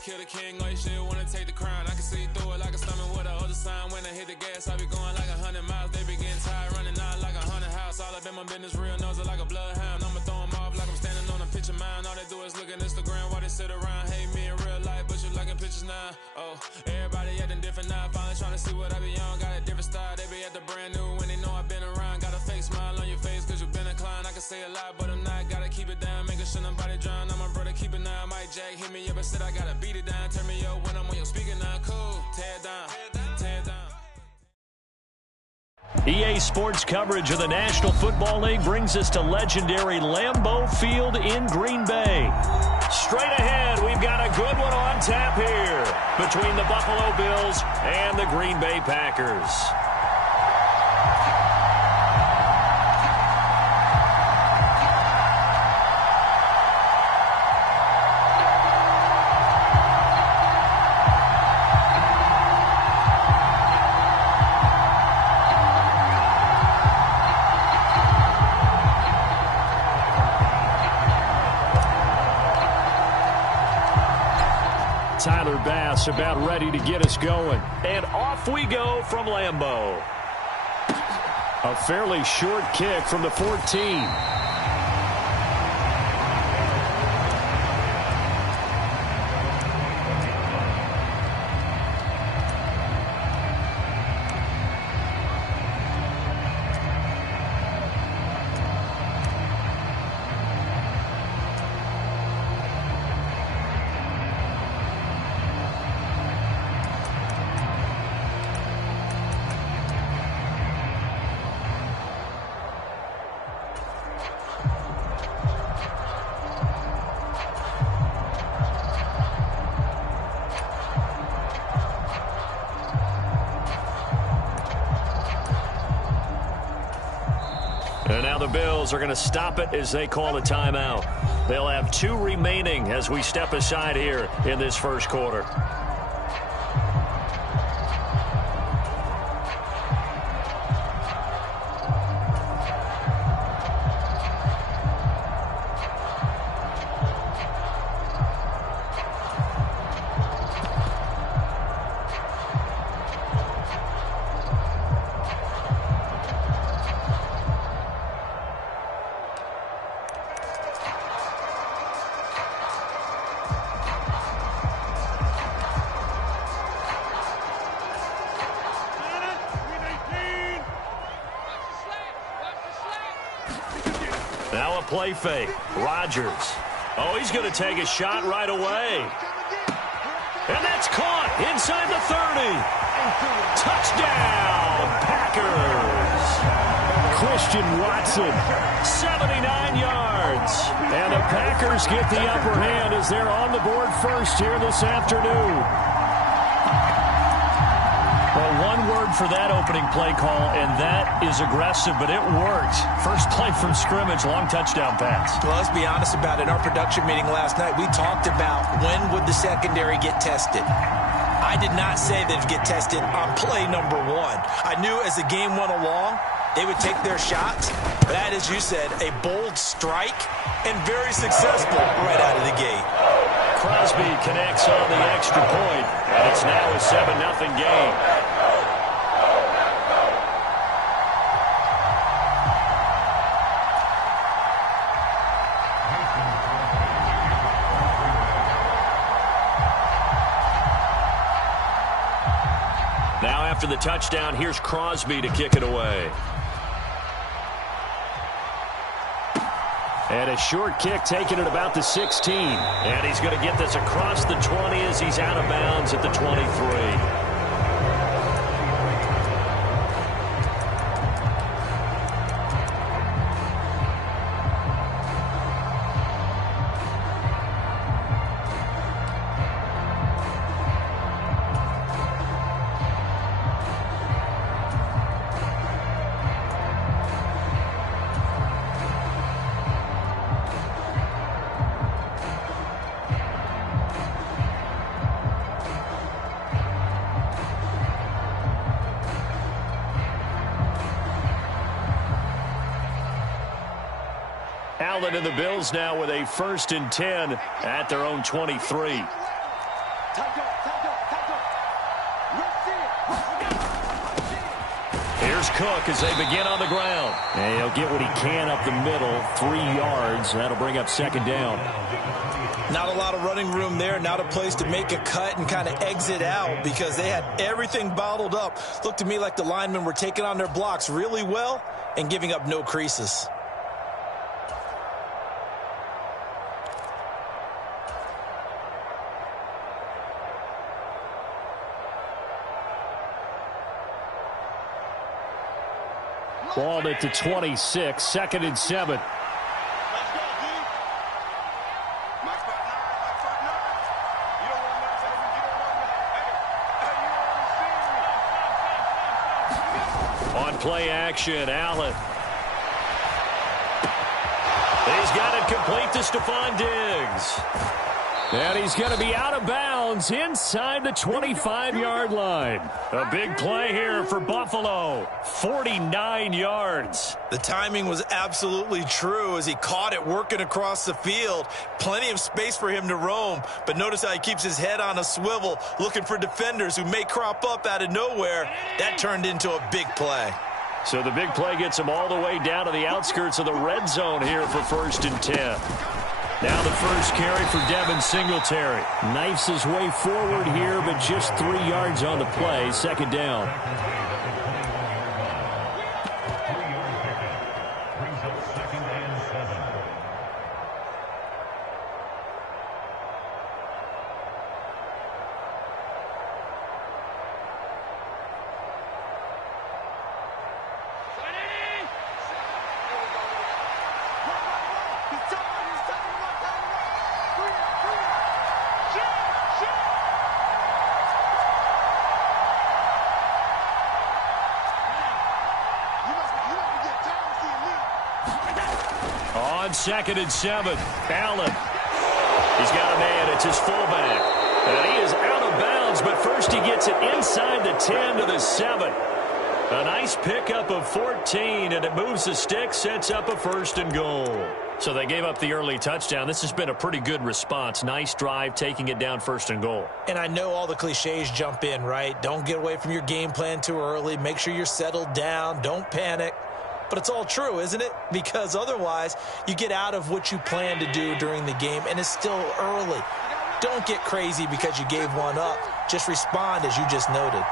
Kill the king, like shit, wanna take the crown. I can see through it like a stomach with a other sign. When I hit the gas, I be going like 100 miles. They be getting tired, running out like 100 house. All up in my business, real nose like a bloodhound. I'ma throw them off like I'm standing on a picture mine. All they do is look at Instagram while they sit around. Hate me in real life, but you liking pictures now. Oh, everybody acting different now. Finally trying to see what I be on. Got a different style, they be at the brand new when they know I've been around. Got a fake smile on your face cause you been inclined. I can say a lot, but I'm not. Gotta keep it down, making sure nobody drown. I'm my brother, keep it now. Mike Jack hit me up and said I gotta beat it down. Turn me up when I'm on your speaker now. Cool, tear it down, tear it down. EA Sports coverage of the National Football League brings us to legendary Lambeau Field in Green Bay. Straight ahead, we've got a good one on tap here between the Buffalo Bills and the Green Bay Packers. Tyler Bass about ready to get us going. And off we go from Lambeau. A fairly short kick from the 14. And now the Bills are going to stop it as they call a timeout. They'll have 2 remaining as we step aside here in this first quarter. Now a play fake. Rodgers. Oh, he's going to take a shot right away. And that's caught inside the 30. Touchdown, Packers. Christian Watson. 79 yards. And the Packers get the upper hand as they're on the board first here this afternoon. Well, one word for that opening play call, and that is aggressive, but it worked. First play from scrimmage, long touchdown pass. Well, let's be honest about it. In our production meeting last night, we talked about when would the secondary get tested. I did not say they'd get tested on play number 1. I knew as the game went along, they would take their shots. But that, as you said, a bold strike and very successful right out of the gate. Crosby connects on the extra point, and it's now a 7-0 game. Now after the touchdown, here's Crosby to kick it away. And a short kick taken at about the 16. And he's going to get this across the 20 as he's out of bounds at the 23. Allen and the Bills now with a 1st and 10 at their own 23. Here's Cook as they begin on the ground. And he'll get what he can up the middle, 3 yards. That'll bring up 2nd down. Not a lot of running room there. Not a place to make a cut and kind of exit out because they had everything bottled up. Looked to me like the linemen were taking on their blocks really well and giving up no creases. Ball at the 26, 2nd and 7. On play action, Allen. He's got it complete to Stephon Diggs. And he's going to be out of bounds inside the 25-yard line. A big play here for Buffalo. 49 yards. The timing was absolutely true as he caught it working across the field. Plenty of space for him to roam. But notice how he keeps his head on a swivel looking for defenders who may crop up out of nowhere. That turned into a big play. So the big play gets him all the way down to the outskirts of the red zone here for 1st and 10. Now the first carry for Devin Singletary. Knifes his way forward here, but just 3 yards on the play. 2nd down. on 2nd and 7. Allen. He's got a man. It's his fullback. And he is out of bounds, but first he gets it inside the 10 to the 7. A nice pickup of 14, and it moves the stick, sets up a 1st and goal. So they gave up the early touchdown. This has been a pretty good response. Nice drive, taking it down 1st and goal. And I know all the cliches jump in, right? Don't get away from your game plan too early. Make sure you're settled down. Don't panic. But it's all true, isn't it? Because otherwise, you get out of what you plan to do during the game, and it's still early. Don't get crazy because you gave one up. Just respond as you just noted.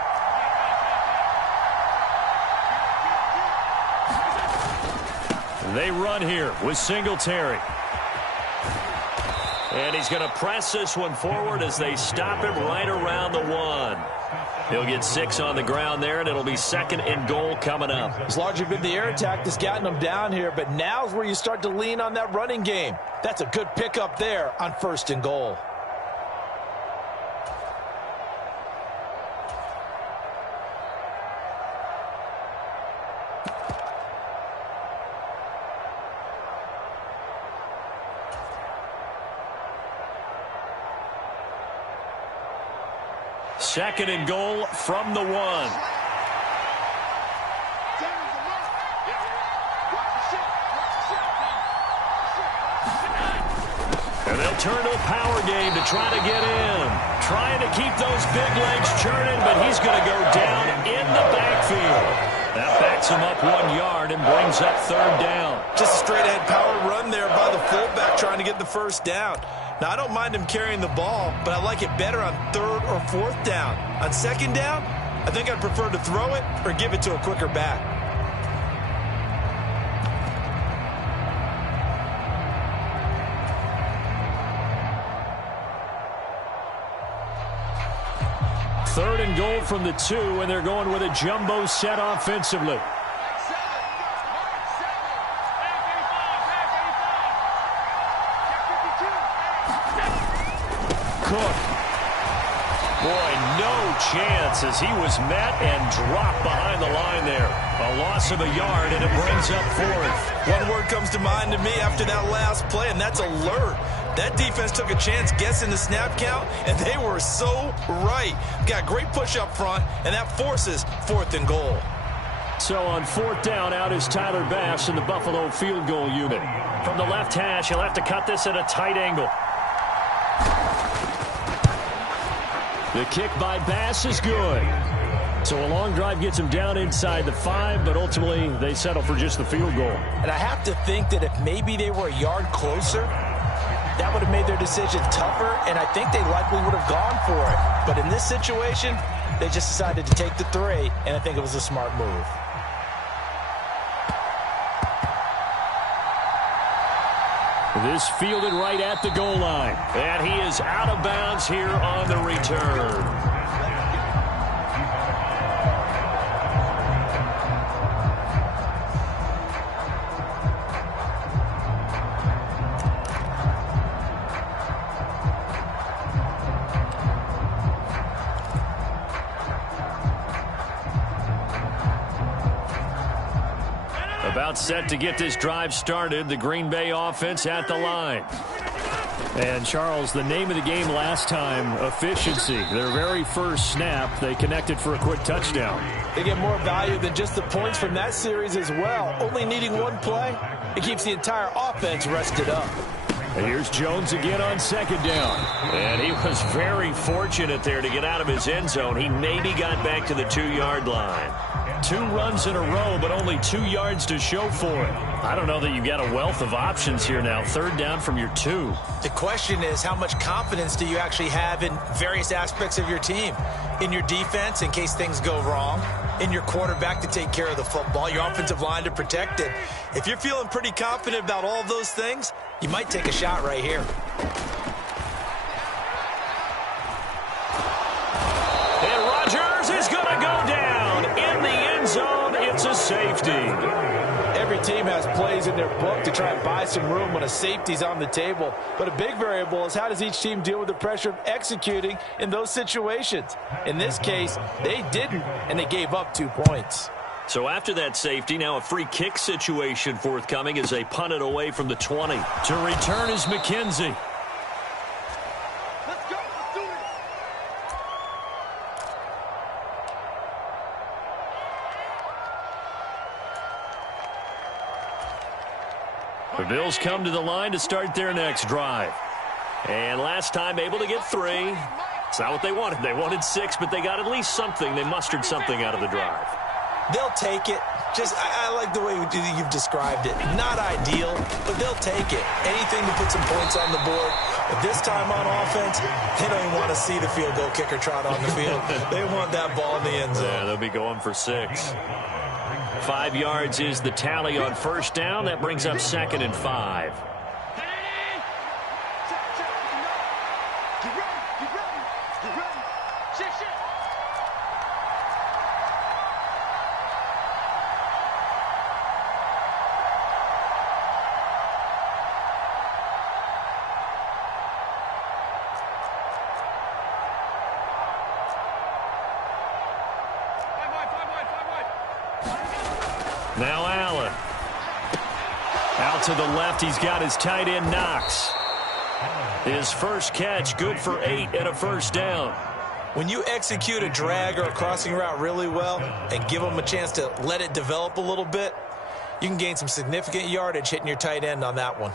They run here with Singletary. And he's going to press this one forward as they stop him right around the 1. He'll get 6 on the ground there, and it'll be 2nd and goal coming up. It's largely been the air attack that's gotten them down here, but now's where you start to lean on that running game. That's a good pickup there on 1st and goal. Second and goal from the 1. And they'll turn to a power game to try to get in. Trying to keep those big legs churning, but he's going to go down in the backfield. That backs him up 1 yard and brings up 3rd down. Just a straight-ahead power run there by the fullback trying to get the 1st down. Now, I don't mind him carrying the ball, but I like it better on 3rd or 4th down. On 2nd down, I think I'd prefer to throw it or give it to a quicker back. Third and goal from the 2, and they're going with a jumbo set offensively. Cook. Boy, no chance as he was met and dropped behind the line there. A loss of a yard, and it brings up 4th. One word comes to mind to me after that last play, and that's alert. That defense took a chance guessing the snap count, and they were so right. Got great push up front, and that forces 4th and goal. So on 4th down, out is Tyler Bass in the Buffalo field goal unit. From the left hash, he'll have to cut this at a tight angle. The kick by Bass is good. So a long drive gets him down inside the 5, but ultimately they settle for just the field goal. And I have to think that if maybe they were a yard closer, that would have made their decision tougher, and I think they likely would have gone for it. But in this situation, they just decided to take the 3, and I think it was a smart move. This fielded right at the goal line. And he is out of bounds here on the return. About set to get this drive started. The Green Bay offense at the line. And, Charles, the name of the game last time, efficiency. Their very first snap, they connected for a quick touchdown. They get more value than just the points from that series as well. Only needing one play, it keeps the entire offense rested up. And here's Jones again on 2nd down. And he was very fortunate there to get out of his end zone. He maybe got back to the 2-yard line. 2 runs in a row, but only 2 yards to show for it. I don't know that you've got a wealth of options here now. 3rd down from your 2. The question is, how much confidence do you actually have in various aspects of your team? In your defense, in case things go wrong. In your quarterback to take care of the football. Your offensive line to protect it. If you're feeling pretty confident about all those things, you might take a shot right here. And Rodgers is going to go down in the end zone. It's a safety. Every team has plays in their book to try and buy some room when a safety's on the table. But a big variable is how does each team deal with the pressure of executing in those situations. In this case, they didn't, and they gave up 2 points. So after that safety, now a free kick situation forthcoming as they punt it away from the 20. To return is McKenzie. Let's go. Let's do this. The Bills come to the line to start their next drive. And last time able to get 3. It's not what they wanted. They wanted 6, but they got at least something. They mustered something out of the drive. They'll take it. I like the way you've described it. Not ideal, but they'll take it. Anything to put some points on the board. But this time on offense, they don't even want to see the field goal kicker trot on the field. They want that ball in the end zone. Yeah, they'll be going for 6. 5 yards is the tally on first down. That brings up 2nd and 5. Now Allen. Out to the left, he's got his tight end Knox. His first catch, good for 8 and a first down. When you execute a drag or a crossing route really well and give them a chance to let it develop a little bit, you can gain some significant yardage hitting your tight end on that one.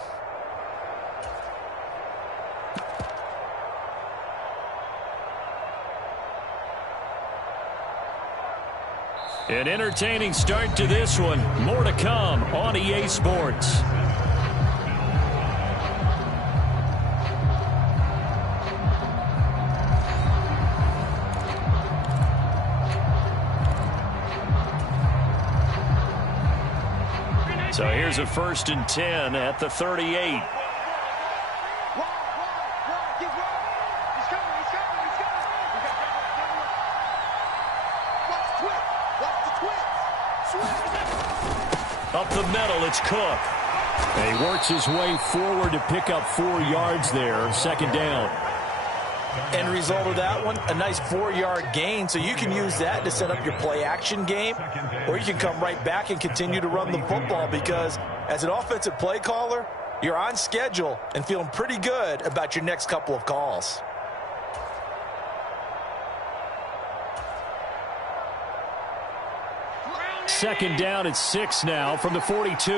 An entertaining start to this one. More to come on EA Sports. So here's a 1st and 10 at the 38. Up the middle, it's Cook. And he works his way forward to pick up 4 yards there, 2nd down. End result of that one, a nice 4-yard gain, so you can use that to set up your play-action game, or you can come right back and continue to run the football because as an offensive play caller, you're on schedule and feeling pretty good about your next couple of calls. Second down at 6 now from the 42.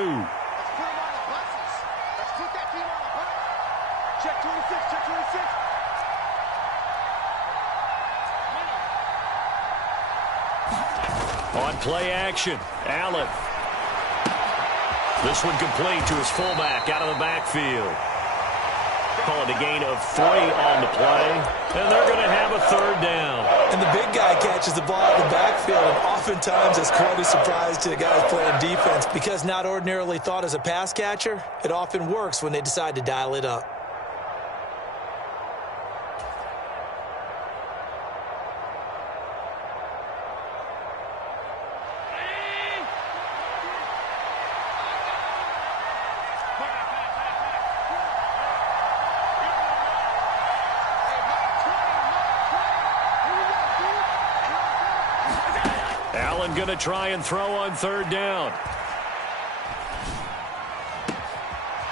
On play action, Allen. This one complete to his fullback out of the backfield. Calling a gain of 3 on the play, and they're going to have a 3rd down. And the big guy catches the ball out of the backfield, and oftentimes it's quite a surprise to the guys playing defense because not ordinarily thought as a pass catcher, it often works when they decide to dial it up. Going to try and throw on 3rd down.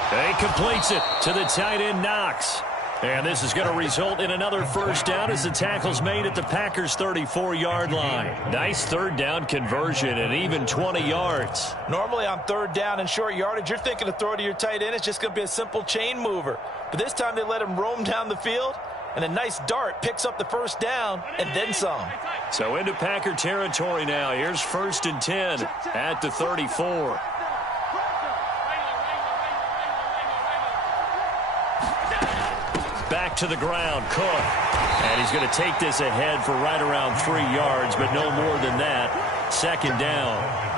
He completes it to the tight end Knox. And this is going to result in another first down as the tackle's made at the Packers' 34-yard line. Nice 3rd down conversion and even 20 yards. Normally on 3rd down and short yardage, you're thinking to throw to your tight end. It's just going to be a simple chain mover. But this time they let him roam down the field, and a nice dart picks up the first down and then some. So into Packer territory now. Here's 1st and 10 at the 34. Back to the ground, Cook. And he's going to take this ahead for right around 3 yards, but no more than that. 2nd down.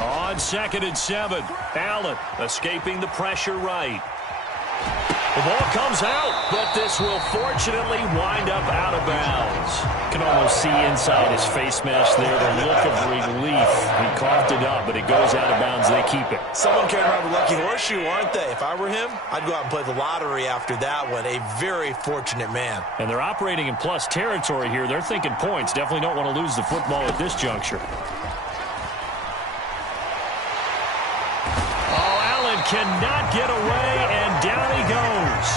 On 2nd and 7, Allen escaping the pressure right. The ball comes out, but this will fortunately wind up out of bounds. You can almost see inside his face mask there the look of relief. He coughed it up, but it goes out of bounds. They keep it. Someone carrying around a lucky horseshoe, aren't they? If I were him, I'd go out and play the lottery after that one. A very fortunate man. And they're operating in plus territory here. They're thinking points. Definitely don't want to lose the football at this juncture. Cannot get away, and down he goes.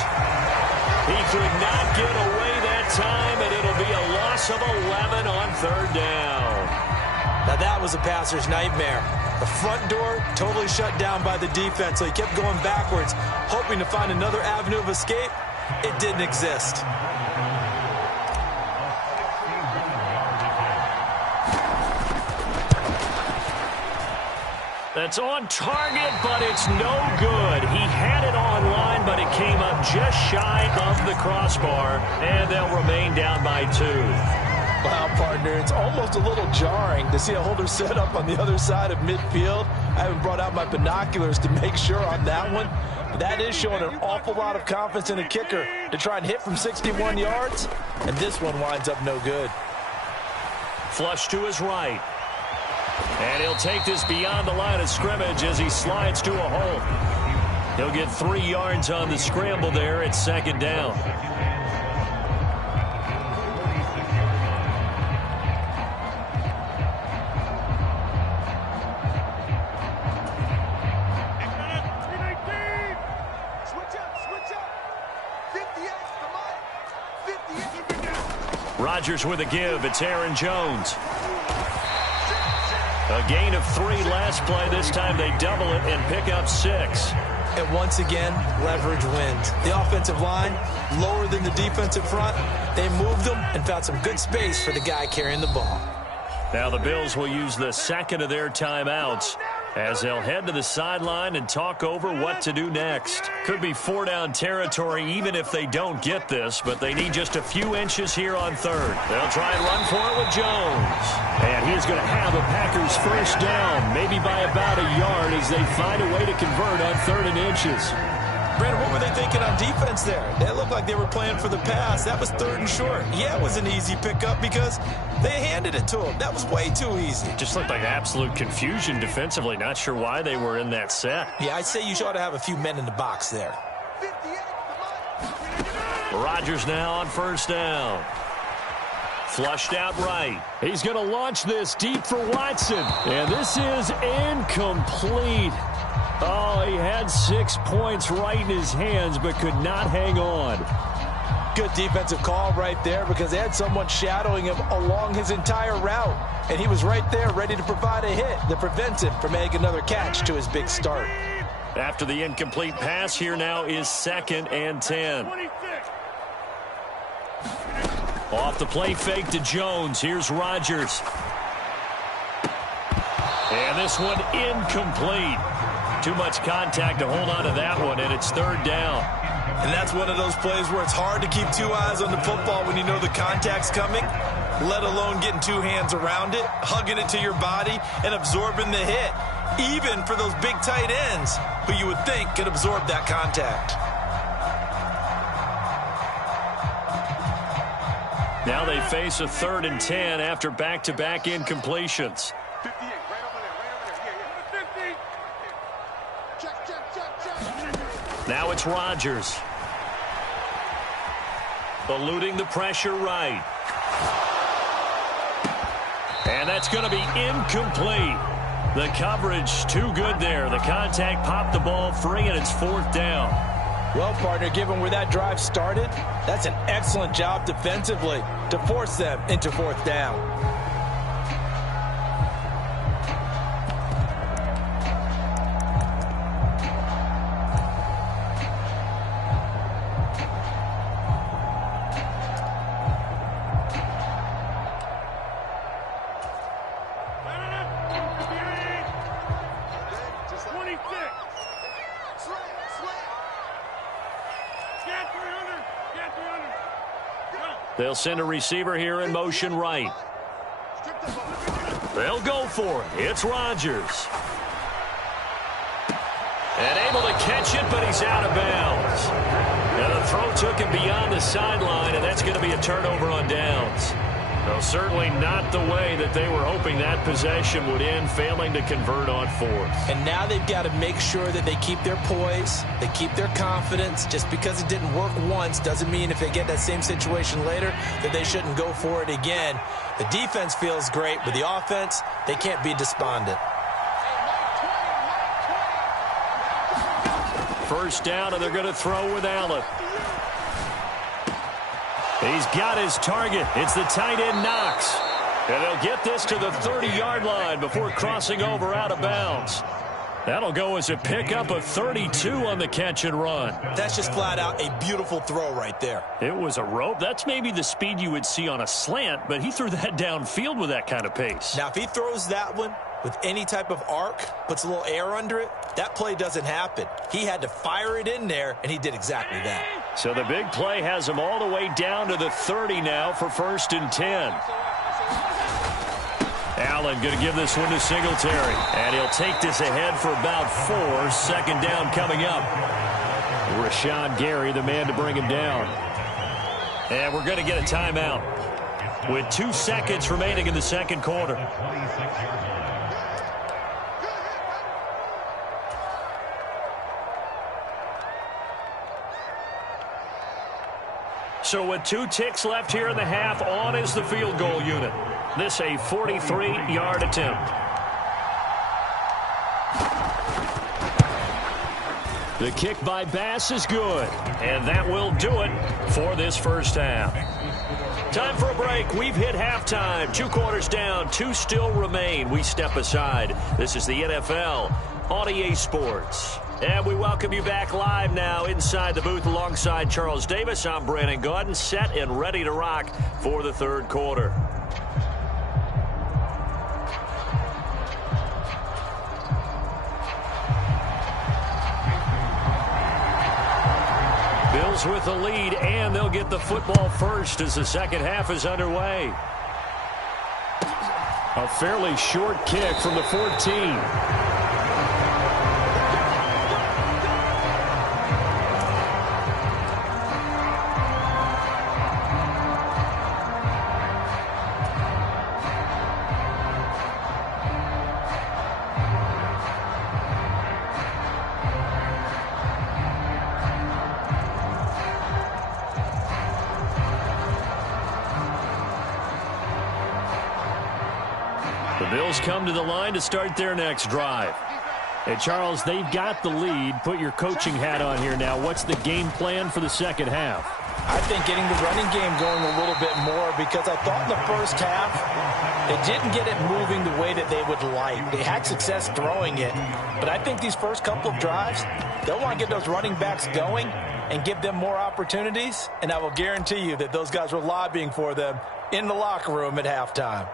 He could not get away that time, and it'll be a loss of 11 on 3rd down. Now that was a passer's nightmare. The front door totally shut down by the defense, so he kept going backwards, hoping to find another avenue of escape. It didn't exist. That's on target, but it's no good. He had it on line, but it came up just shy of the crossbar, and they'll remain down by 2. Wow, partner, it's almost a little jarring to see a holder set up on the other side of midfield. I haven't brought out my binoculars to make sure on that one. But that is showing an awful lot of confidence in a kicker to try and hit from 61 yards, and this one winds up no good. Flush to his right. And he'll take this beyond the line of scrimmage as he slides to a hole. He'll get 3 yards on the scramble there at 2nd down. Rodgers with a give. It's Aaron Jones. A gain of 3 last play. This time they double it and pick up 6. And once again, leverage wins. The offensive line, lower than the defensive front. They moved them and found some good space for the guy carrying the ball. Now the Bills will use the 2nd of their timeouts as they'll head to the sideline and talk over what to do next. Could be 4-down territory even if they don't get this, but they need just a few inches here on 3rd. They'll try and run for it with Jones. And he's going to have a Packers 1st down, maybe by about a yard as they find a way to convert on 3rd and inches. Brandon, what were they thinking on defense there? They looked like they were playing for the pass. That was 3rd and short. Yeah, it was an easy pickup because they handed it to him. That was way too easy. Just looked like absolute confusion defensively. Not sure why they were in that set. Yeah, I'd say you ought to have a few men in the box there. Rodgers now on 1st down. Flushed out right. He's going to launch this deep for Watson. And this is incomplete. Oh, he had 6 points right in his hands, but could not hang on. Good defensive call right there because they had someone shadowing him along his entire route. And he was right there ready to provide a hit that prevents him from making another catch to his big start. After the incomplete pass, here now is 2nd and 10. Off the play fake to Jones. Here's Rodgers. And this one incomplete. Too much contact to hold on to that one, and it's 3rd down. And that's one of those plays where it's hard to keep 2 eyes on the football when you know the contact's coming, let alone getting 2 hands around it, hugging it to your body, and absorbing the hit, even for those big tight ends who you would think could absorb that contact. Now they face a 3rd and 10 after back-to-back incompletions. Now it's Rodgers. Eluding the pressure right. And that's going to be incomplete. The coverage too good there. The contact popped the ball free, and it's 4th down. Well, partner, given where that drive started, that's an excellent job defensively to force them into 4th down. Slant. They'll send a receiver here in motion right. They'll go for it. It's Rodgers. And able to catch it, but he's out of bounds. And the throw took him beyond the sideline, and that's going to be a turnover on downs. Well, certainly not the way that they were hoping that possession would end, failing to convert on fourth. And now they've got to make sure that they keep their poise, they keep their confidence. Just because it didn't work once doesn't mean if they get that same situation later that they shouldn't go for it again. The defense feels great, but the offense, they can't be despondent. First down, and they're going to throw with Allen. He's got his target. It's the tight end, Knox. And they'll get this to the 30-yard line before crossing over out of bounds. That'll go as a pickup of 32 on the catch and run. That's just flat out a beautiful throw right there. It was a rope. That's maybe the speed you would see on a slant, but he threw that downfield with that kind of pace. Now, if he throws that one with any type of arc, puts a little air under it, that play doesn't happen. He had to fire it in there, and he did exactly that. So the big play has him all the way down to the 30 now for 1st and 10. Allen going to give this one to Singletary. And he'll take this ahead for about 4. 2nd down coming up. Rashawn Gary, the man to bring him down. And we're going to get a timeout with 2 seconds remaining in the 2nd quarter. So with 2 ticks left here in the half, on is the field goal unit. This a 43-yard attempt. The kick by Bass is good, and that will do it for this first half. Time for a break. We've hit halftime. 2 quarters down, 2 still remain. We step aside. This is the NFL on EA Sports. And we welcome you back live now inside the booth alongside Charles Davis. I'm Brandon Gaudin, set and ready to rock for the 3rd quarter. Bills with the lead, and they'll get the football first as the 2nd half is underway. A fairly short kick from the 14. Bills come to the line to start their next drive. Hey, Charles, they've got the lead. Put your coaching hat on here now. What's the game plan for the 2nd half? I think getting the running game going a little bit more, because I thought in the first half they didn't get it moving the way that they would like. They had success throwing it, but I think these first couple of drives, they'll want to get those running backs going and give them more opportunities, and I will guarantee you that those guys were lobbying for them in the locker room at halftime.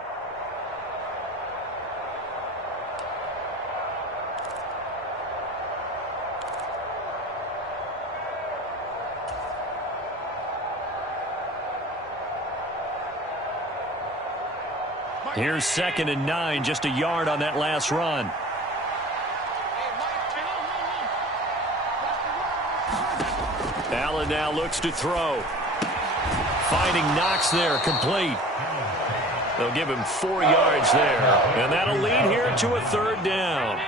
Here's 2nd and 9, just a yard on that last run. Allen now looks to throw. Finding Knox there, complete. They'll give him 4 yards there. And that'll lead here to a 3rd down.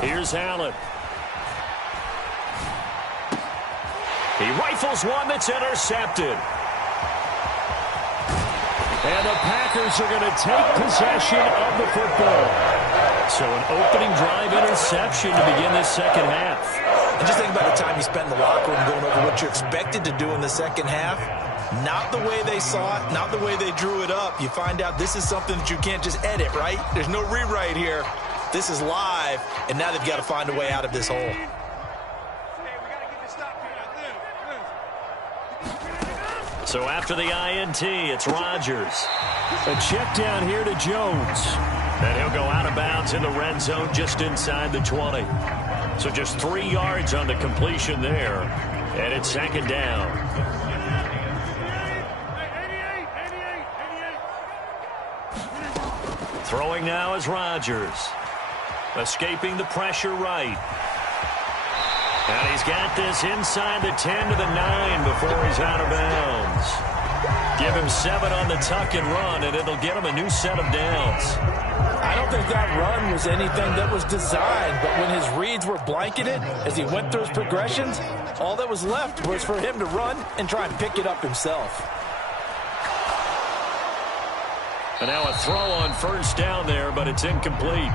Here's Allen. He rifles one that's intercepted. And the Packers are going to take possession of the football. So an opening drive interception to begin this 2nd half. And just think about the time you spent in the locker room going over what you expected to do in the 2nd half. Not the way they saw it, not the way they drew it up. You find out this is something that you can't just edit, right? There's no rewrite here. This is live, and now they've got to find a way out of this hole. Hey, we got to get this stop here. So after the INT, it's Rodgers. A check down here to Jones. And he'll go out of bounds in the red zone just inside the 20. So just 3 yards on the completion there. And it's second down. Throwing now is Rodgers. Escaping the pressure right. And he's got this inside the 10 to the 9 before he's out of bounds. Give him 7 on the tuck and run, and it'll get him a new set of downs. I don't think that run was anything that was designed, but when his reads were blanketed, as he went through his progressions, all that was left was for him to run and try and pick it up himself. And now a throw on first down there, but it's incomplete.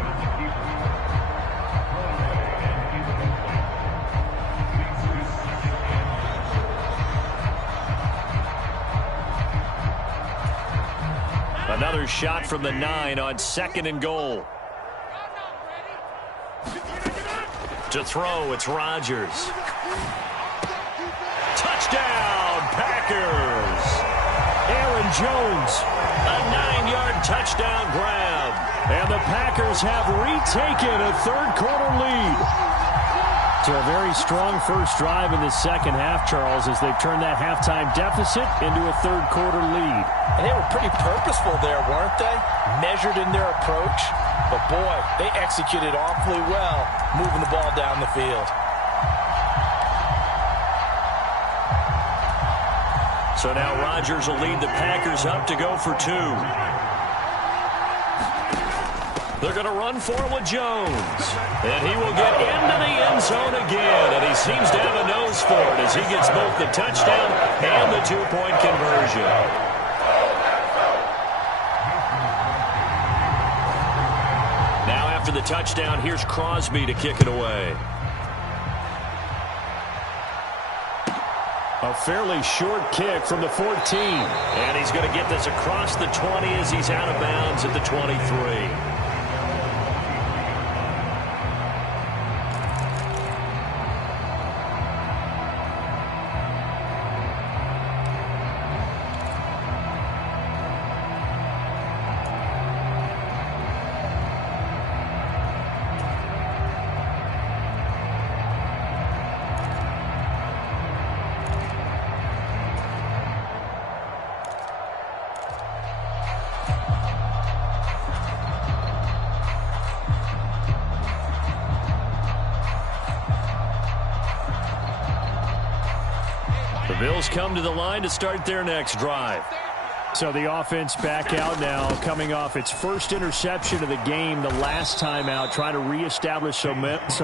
Another shot from the 9 on 2nd and goal. To throw, it's Rodgers. Touchdown, Packers! Aaron Jones. A 9-yard touchdown grab. And the Packers have retaken a third-quarter lead. So a very strong first drive in the second half, Charles, as they've turned that halftime deficit into a third-quarter lead. And they were pretty purposeful there, weren't they? Measured in their approach. But, boy, they executed awfully well, moving the ball down the field. So now Rodgers will lead the Packers up to go for 2. They're going to run for it with Jones. And he will get into the end zone again. And he seems to have a nose for it as he gets both the touchdown and the 2-point conversion. Now after the touchdown, here's Crosby to kick it away. A fairly short kick from the 14. And he's going to get this across the 20 as he's out of bounds at the 23. Bills come to the line to start their next drive. So the offense back out now, coming off its first interception of the game the last time out, trying to reestablish some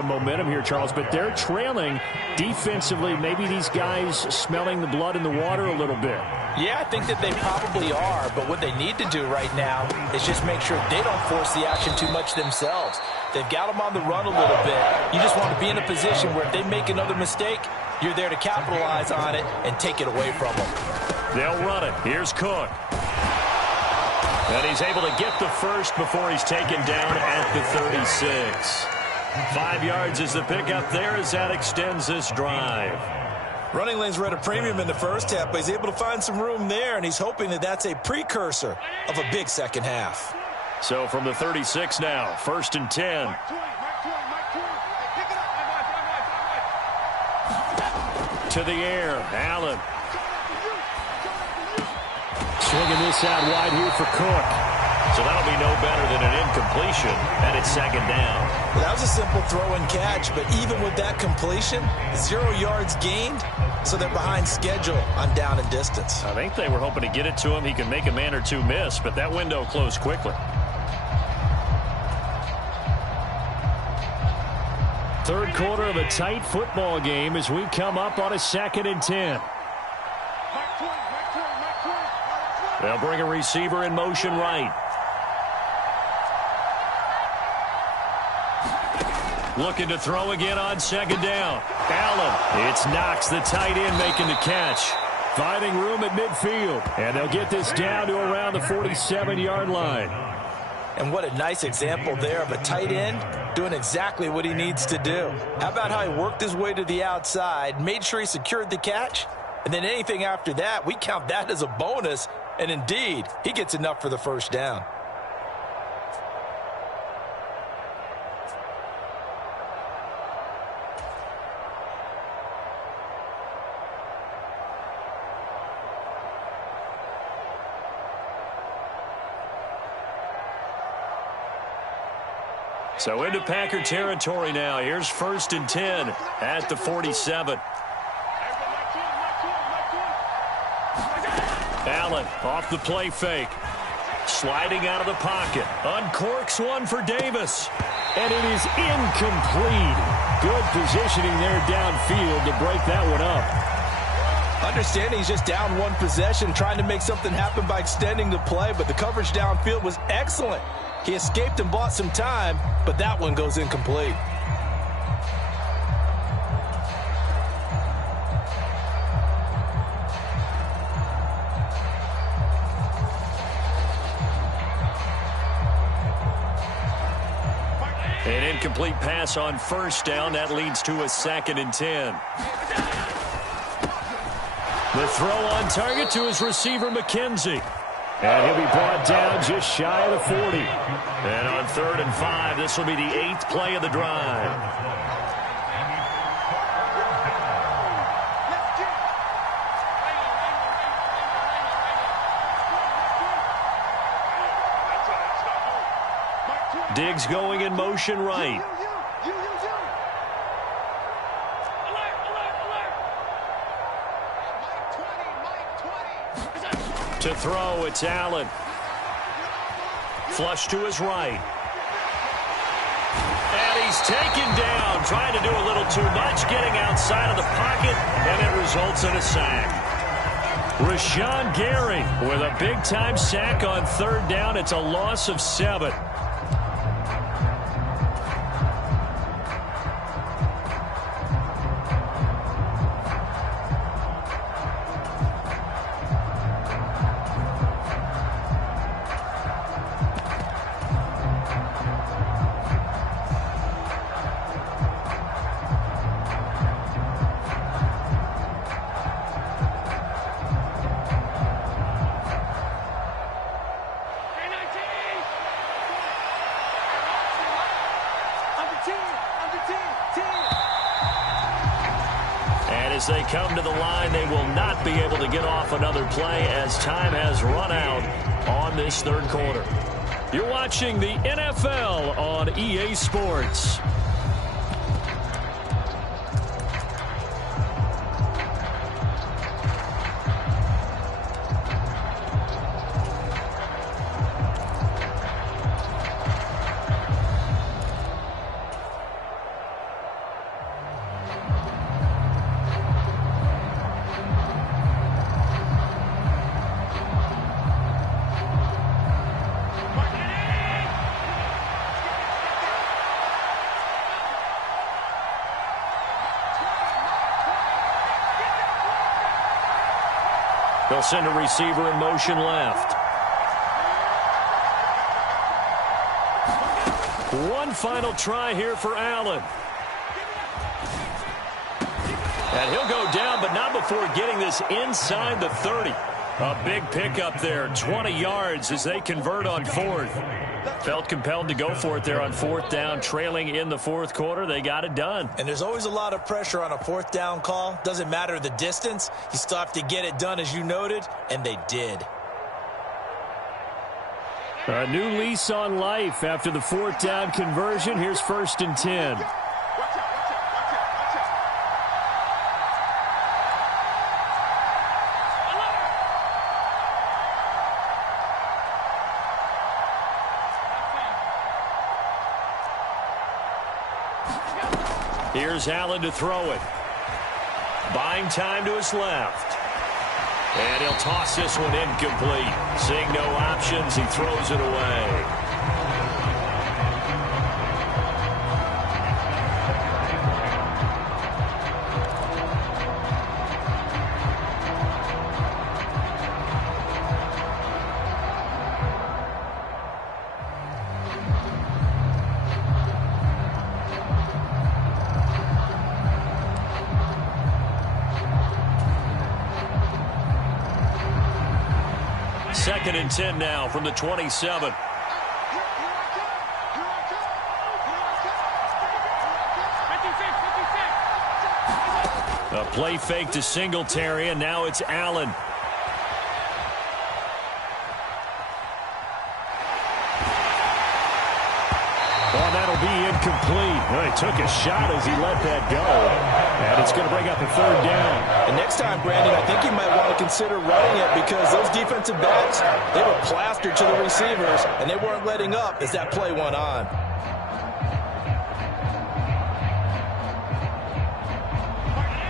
momentum here, Charles. But they're trailing defensively. Maybe these guys smelling the blood in the water a little bit. Yeah, I think that they probably are. But what they need to do right now is just make sure they don't force the action too much themselves. They've got them on the run a little bit. You just want to be in a position where if they make another mistake, you're there to capitalize on it and take it away from them. They'll run it. Here's Cook. And he's able to get the first before he's taken down at the 36. 5 yards is the pickup there as that extends this drive. Running lanes were at a premium in the first half, but he's able to find some room there, and he's hoping that that's a precursor of a big second half. So from the 36 now, 1st and 10. To the air, Allen. Swinging this out wide here for Cook. So that'll be no better than an incompletion, and it's second down. Well, that was a simple throw and catch, but even with that completion, 0 yards gained, so they're behind schedule on down and distance. I think they were hoping to get it to him. He could make a man or two miss, but that window closed quickly. Third quarter of a tight football game as we come up on a 2nd and 10. They'll bring a receiver in motion right. Looking to throw again on 2nd down. Allen. It's Knox, the tight end, making the catch. Finding room at midfield. And they'll get this down to around the 47-yard line. And what a nice example there of a tight end doing exactly what he needs to do. How about how he worked his way to the outside, made sure he secured the catch, And then anything after that, we count that as a bonus. And indeed, he gets enough for the first down. So into Packer territory now. Here's 1st and 10 at the 47. Allen off the play fake. Sliding out of the pocket. Uncorks one for Davis. And it is incomplete. Good positioning there downfield to break that one up. Understanding he's just down one possession, trying to make something happen by extending the play, but the coverage downfield was excellent. He escaped and bought some time, but that one goes incomplete. An incomplete pass on 1st down. That leads to a 2nd and 10. The throw on target to his receiver, McKenzie. And he'll be brought down just shy of the 40. And on 3rd and 5, this will be the 8th play of the drive. Diggs going in motion right. To throw, it's Allen. Flush to his right. And he's taken down, trying to do a little too much, getting outside of the pocket, and it results in a sack. Rashawn Gary with a big-time sack on 3rd down. It's a loss of 7. As they come to the line, they will not be able to get off another play as time has run out on this 3rd quarter. You're watching the NFL on EA Sports. They'll send a receiver in motion left. One final try here for Allen. And he'll go down, but not before getting this inside the 30. A big pickup there, 20 yards as they convert on 4th. Felt compelled to go for it there on 4th down, trailing in the 4th quarter. They got it done. And there's always a lot of pressure on a 4th down call. Doesn't matter the distance. You still have to get it done, as you noted, and they did. A new lease on life after the 4th down conversion. Here's 1st and 10. Here's Allen to throw it. Buying time to his left. And he'll toss this one incomplete. Seeing no options, he throws it away. 2nd and 10 now from the 27. A play fake to Singletary, and now it's Allen. Oh, that'll be incomplete. Well, he took a shot as he let that go. And it's going to bring up a 3rd down. And next time, Brandon, I think you might want to consider running it because those defensive backs, they were plastered to the receivers, and they weren't letting up as that play went on.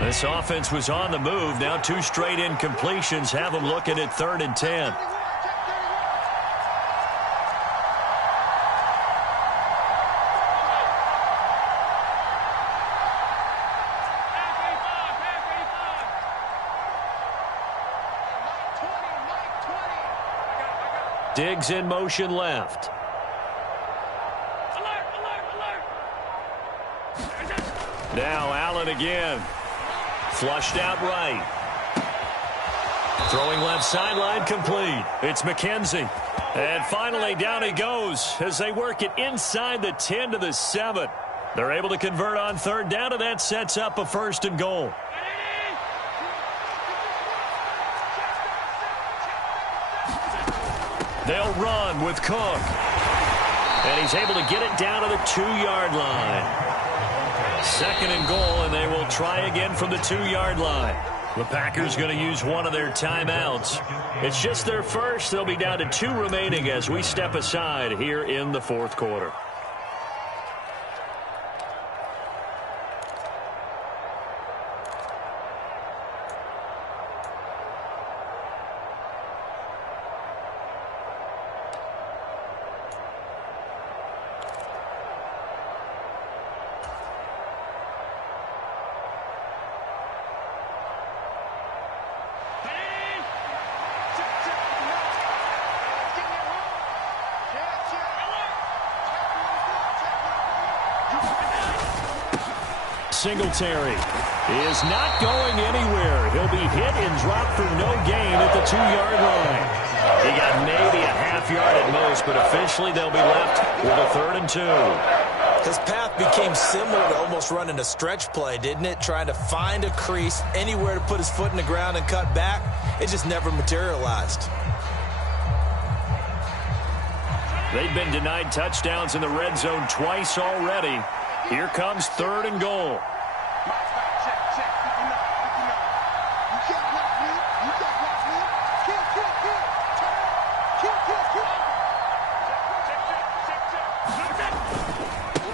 This offense was on the move. Now 2 straight incompletions have them looking at 3rd and 10. Diggs in motion left. Now Allen again. Flushed out right. Throwing left sideline complete. It's McKenzie. And finally down he goes as they work it inside the 10 to the 7. They're able to convert on 3rd down, and that sets up a 1st and goal. They'll run with Cook. And he's able to get it down to the 2-yard line. 2nd and goal, and they will try again from the 2-yard line. The Packers going to use one of their timeouts. It's just their first. They'll be down to 2 remaining as we step aside here in the 4th quarter. Singletary is not going anywhere. He'll be hit and dropped for no gain at the 2-yard line. He got maybe a half-yard at most, but officially they'll be left with a 3rd and 2. His path became similar to almost running a stretch play, didn't it? Trying to find a crease, anywhere to put his foot in the ground and cut back. It just never materialized. They've been denied touchdowns in the red zone twice already. Here comes 3rd and goal.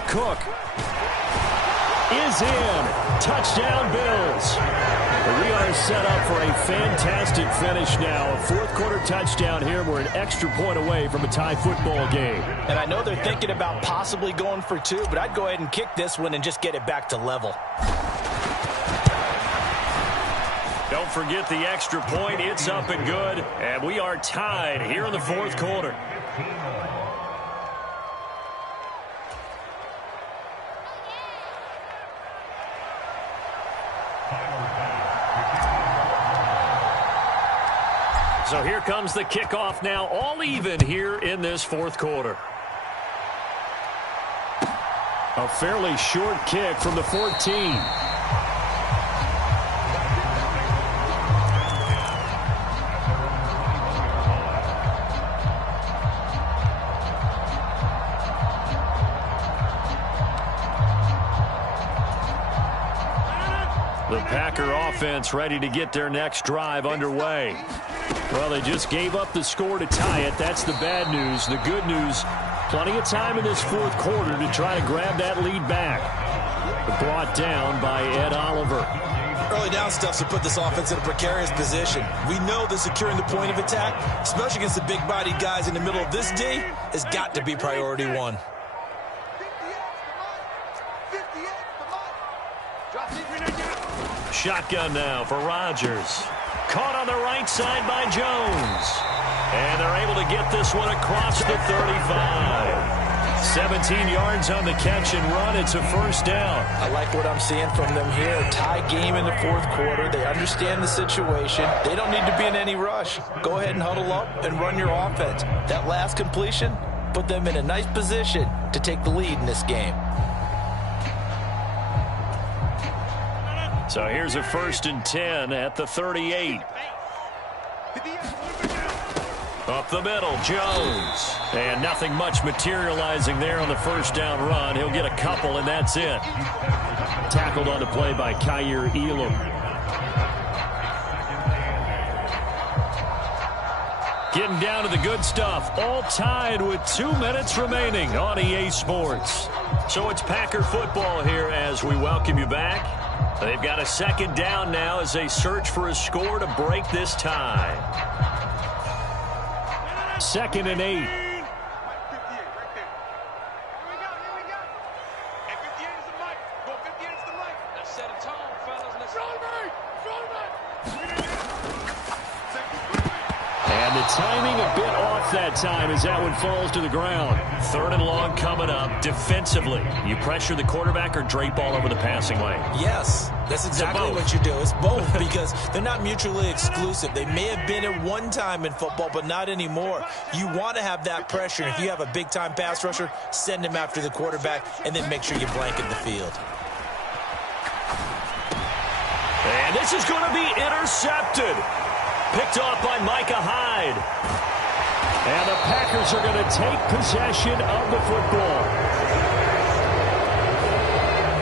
Cook is in. Touchdown, Bills. We are set up for a fantastic finish now. A 4th quarter touchdown here. We're an extra point away from a tie football game. And I know they're thinking about possibly going for 2, but I'd go ahead and kick this one and just get it back to level. Don't forget the extra point. It's up and good. And we are tied here in the 4th quarter. So here comes the kickoff now, all even here in this 4th quarter. A fairly short kick from the 14. The Packer offense ready to get their next drive underway. Well, they just gave up the score to tie it. That's the bad news. The good news, plenty of time in this 4th quarter to try to grab that lead back. Brought down by Ed Oliver. Early down stuff to put this offense in a precarious position. We know that securing the point of attack, especially against the big-bodied guys in the middle of this D, has got to be priority 1. Shotgun now for Rodgers. Caught on the right side by Jones. And they're able to get this one across the 35. 17 yards on the catch and run. It's a first down. I like what I'm seeing from them here. Tie game in the fourth quarter. They understand the situation. They don't need to be in any rush. Go ahead and huddle up and run your offense. That last completion put them in a nice position to take the lead in this game. So here's a 1st and 10 at the 38. Up the middle, Jones. And nothing much materializing there on the first down run. He'll get a couple, and that's it. Tackled on the play by Kyer Elam. Getting down to the good stuff. All tied with 2 minutes remaining on EA Sports. So it's Packer football here as we welcome you back. They've got a 2nd down now as they search for a score to break this tie. 2nd and 8. And the timing a bit off that time as that one falls to the ground. 3rd and long coming up. Defensively, you pressure the quarterback or drape all over the passing lane? Yes, that's exactly what you do. It's both because they're not mutually exclusive. They may have been at one time in football, but not anymore. You want to have that pressure. If you have a big-time pass rusher, send him after the quarterback, and then make sure you blanket the field. And this is going to be intercepted. Picked off by Micah Hyde. And the Packers are going to take possession of the football.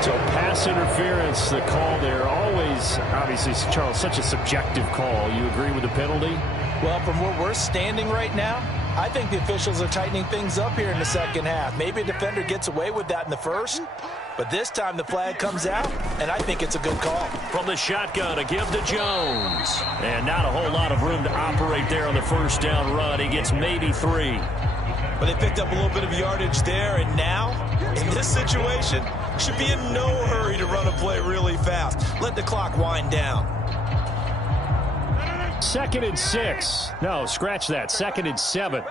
So pass interference, the call there. Always, obviously, Charles, such a subjective call. You agree with the penalty? Well, from where we're standing right now, I think the officials are tightening things up here in the second half. Maybe a defender gets away with that in the first, but this time the flag comes out, and I think it's a good call. From the shotgun, a give to Jones. And not a whole lot of room to operate there on the first down run. He gets maybe 3. But they picked up a little bit of yardage there, and now, in this situation, should be in no hurry to run a play really fast. Let the clock wind down. 2nd and 6. No, scratch that. 2nd and 7.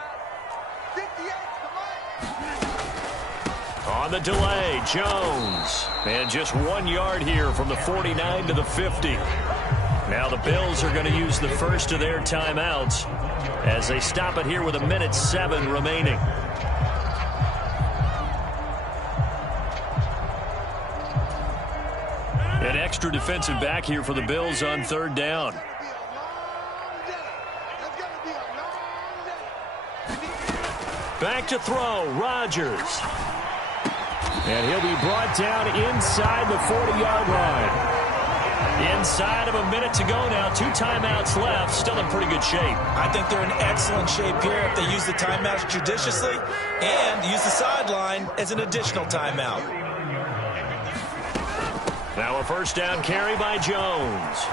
On the delay, Jones. And just 1 yard here from the 49 to the 50. Now the Bills are going to use the first of their timeouts as they stop it here with 1:07 remaining. An extra defensive back here for the Bills on 3rd down. Back to throw, Rodgers. And he'll be brought down inside the 40-yard line. Inside of a minute to go now. 2 timeouts left. Still in pretty good shape. I think they're in excellent shape here if they use the timeouts judiciously and use the sideline as an additional timeout. Now a first down carry by Jones.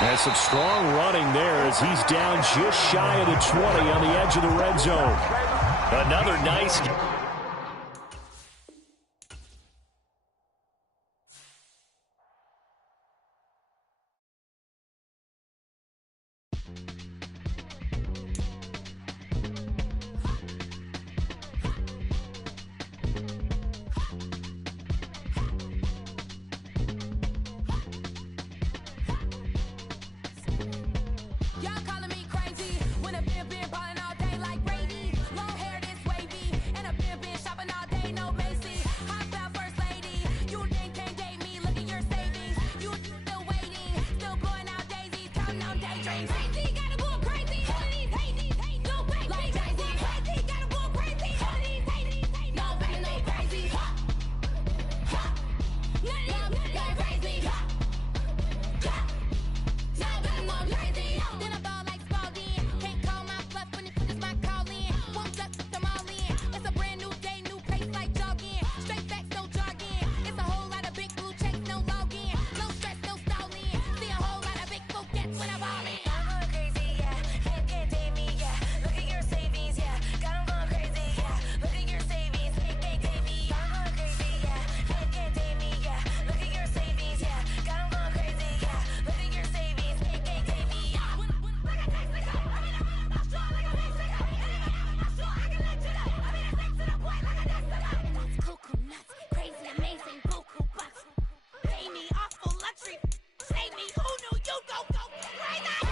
Has some strong running there as he's down just shy of the 20 on the edge of the red zone. Another nice... When a been ballin' all day like Brady, long hair this wavy, and a been you go crazy!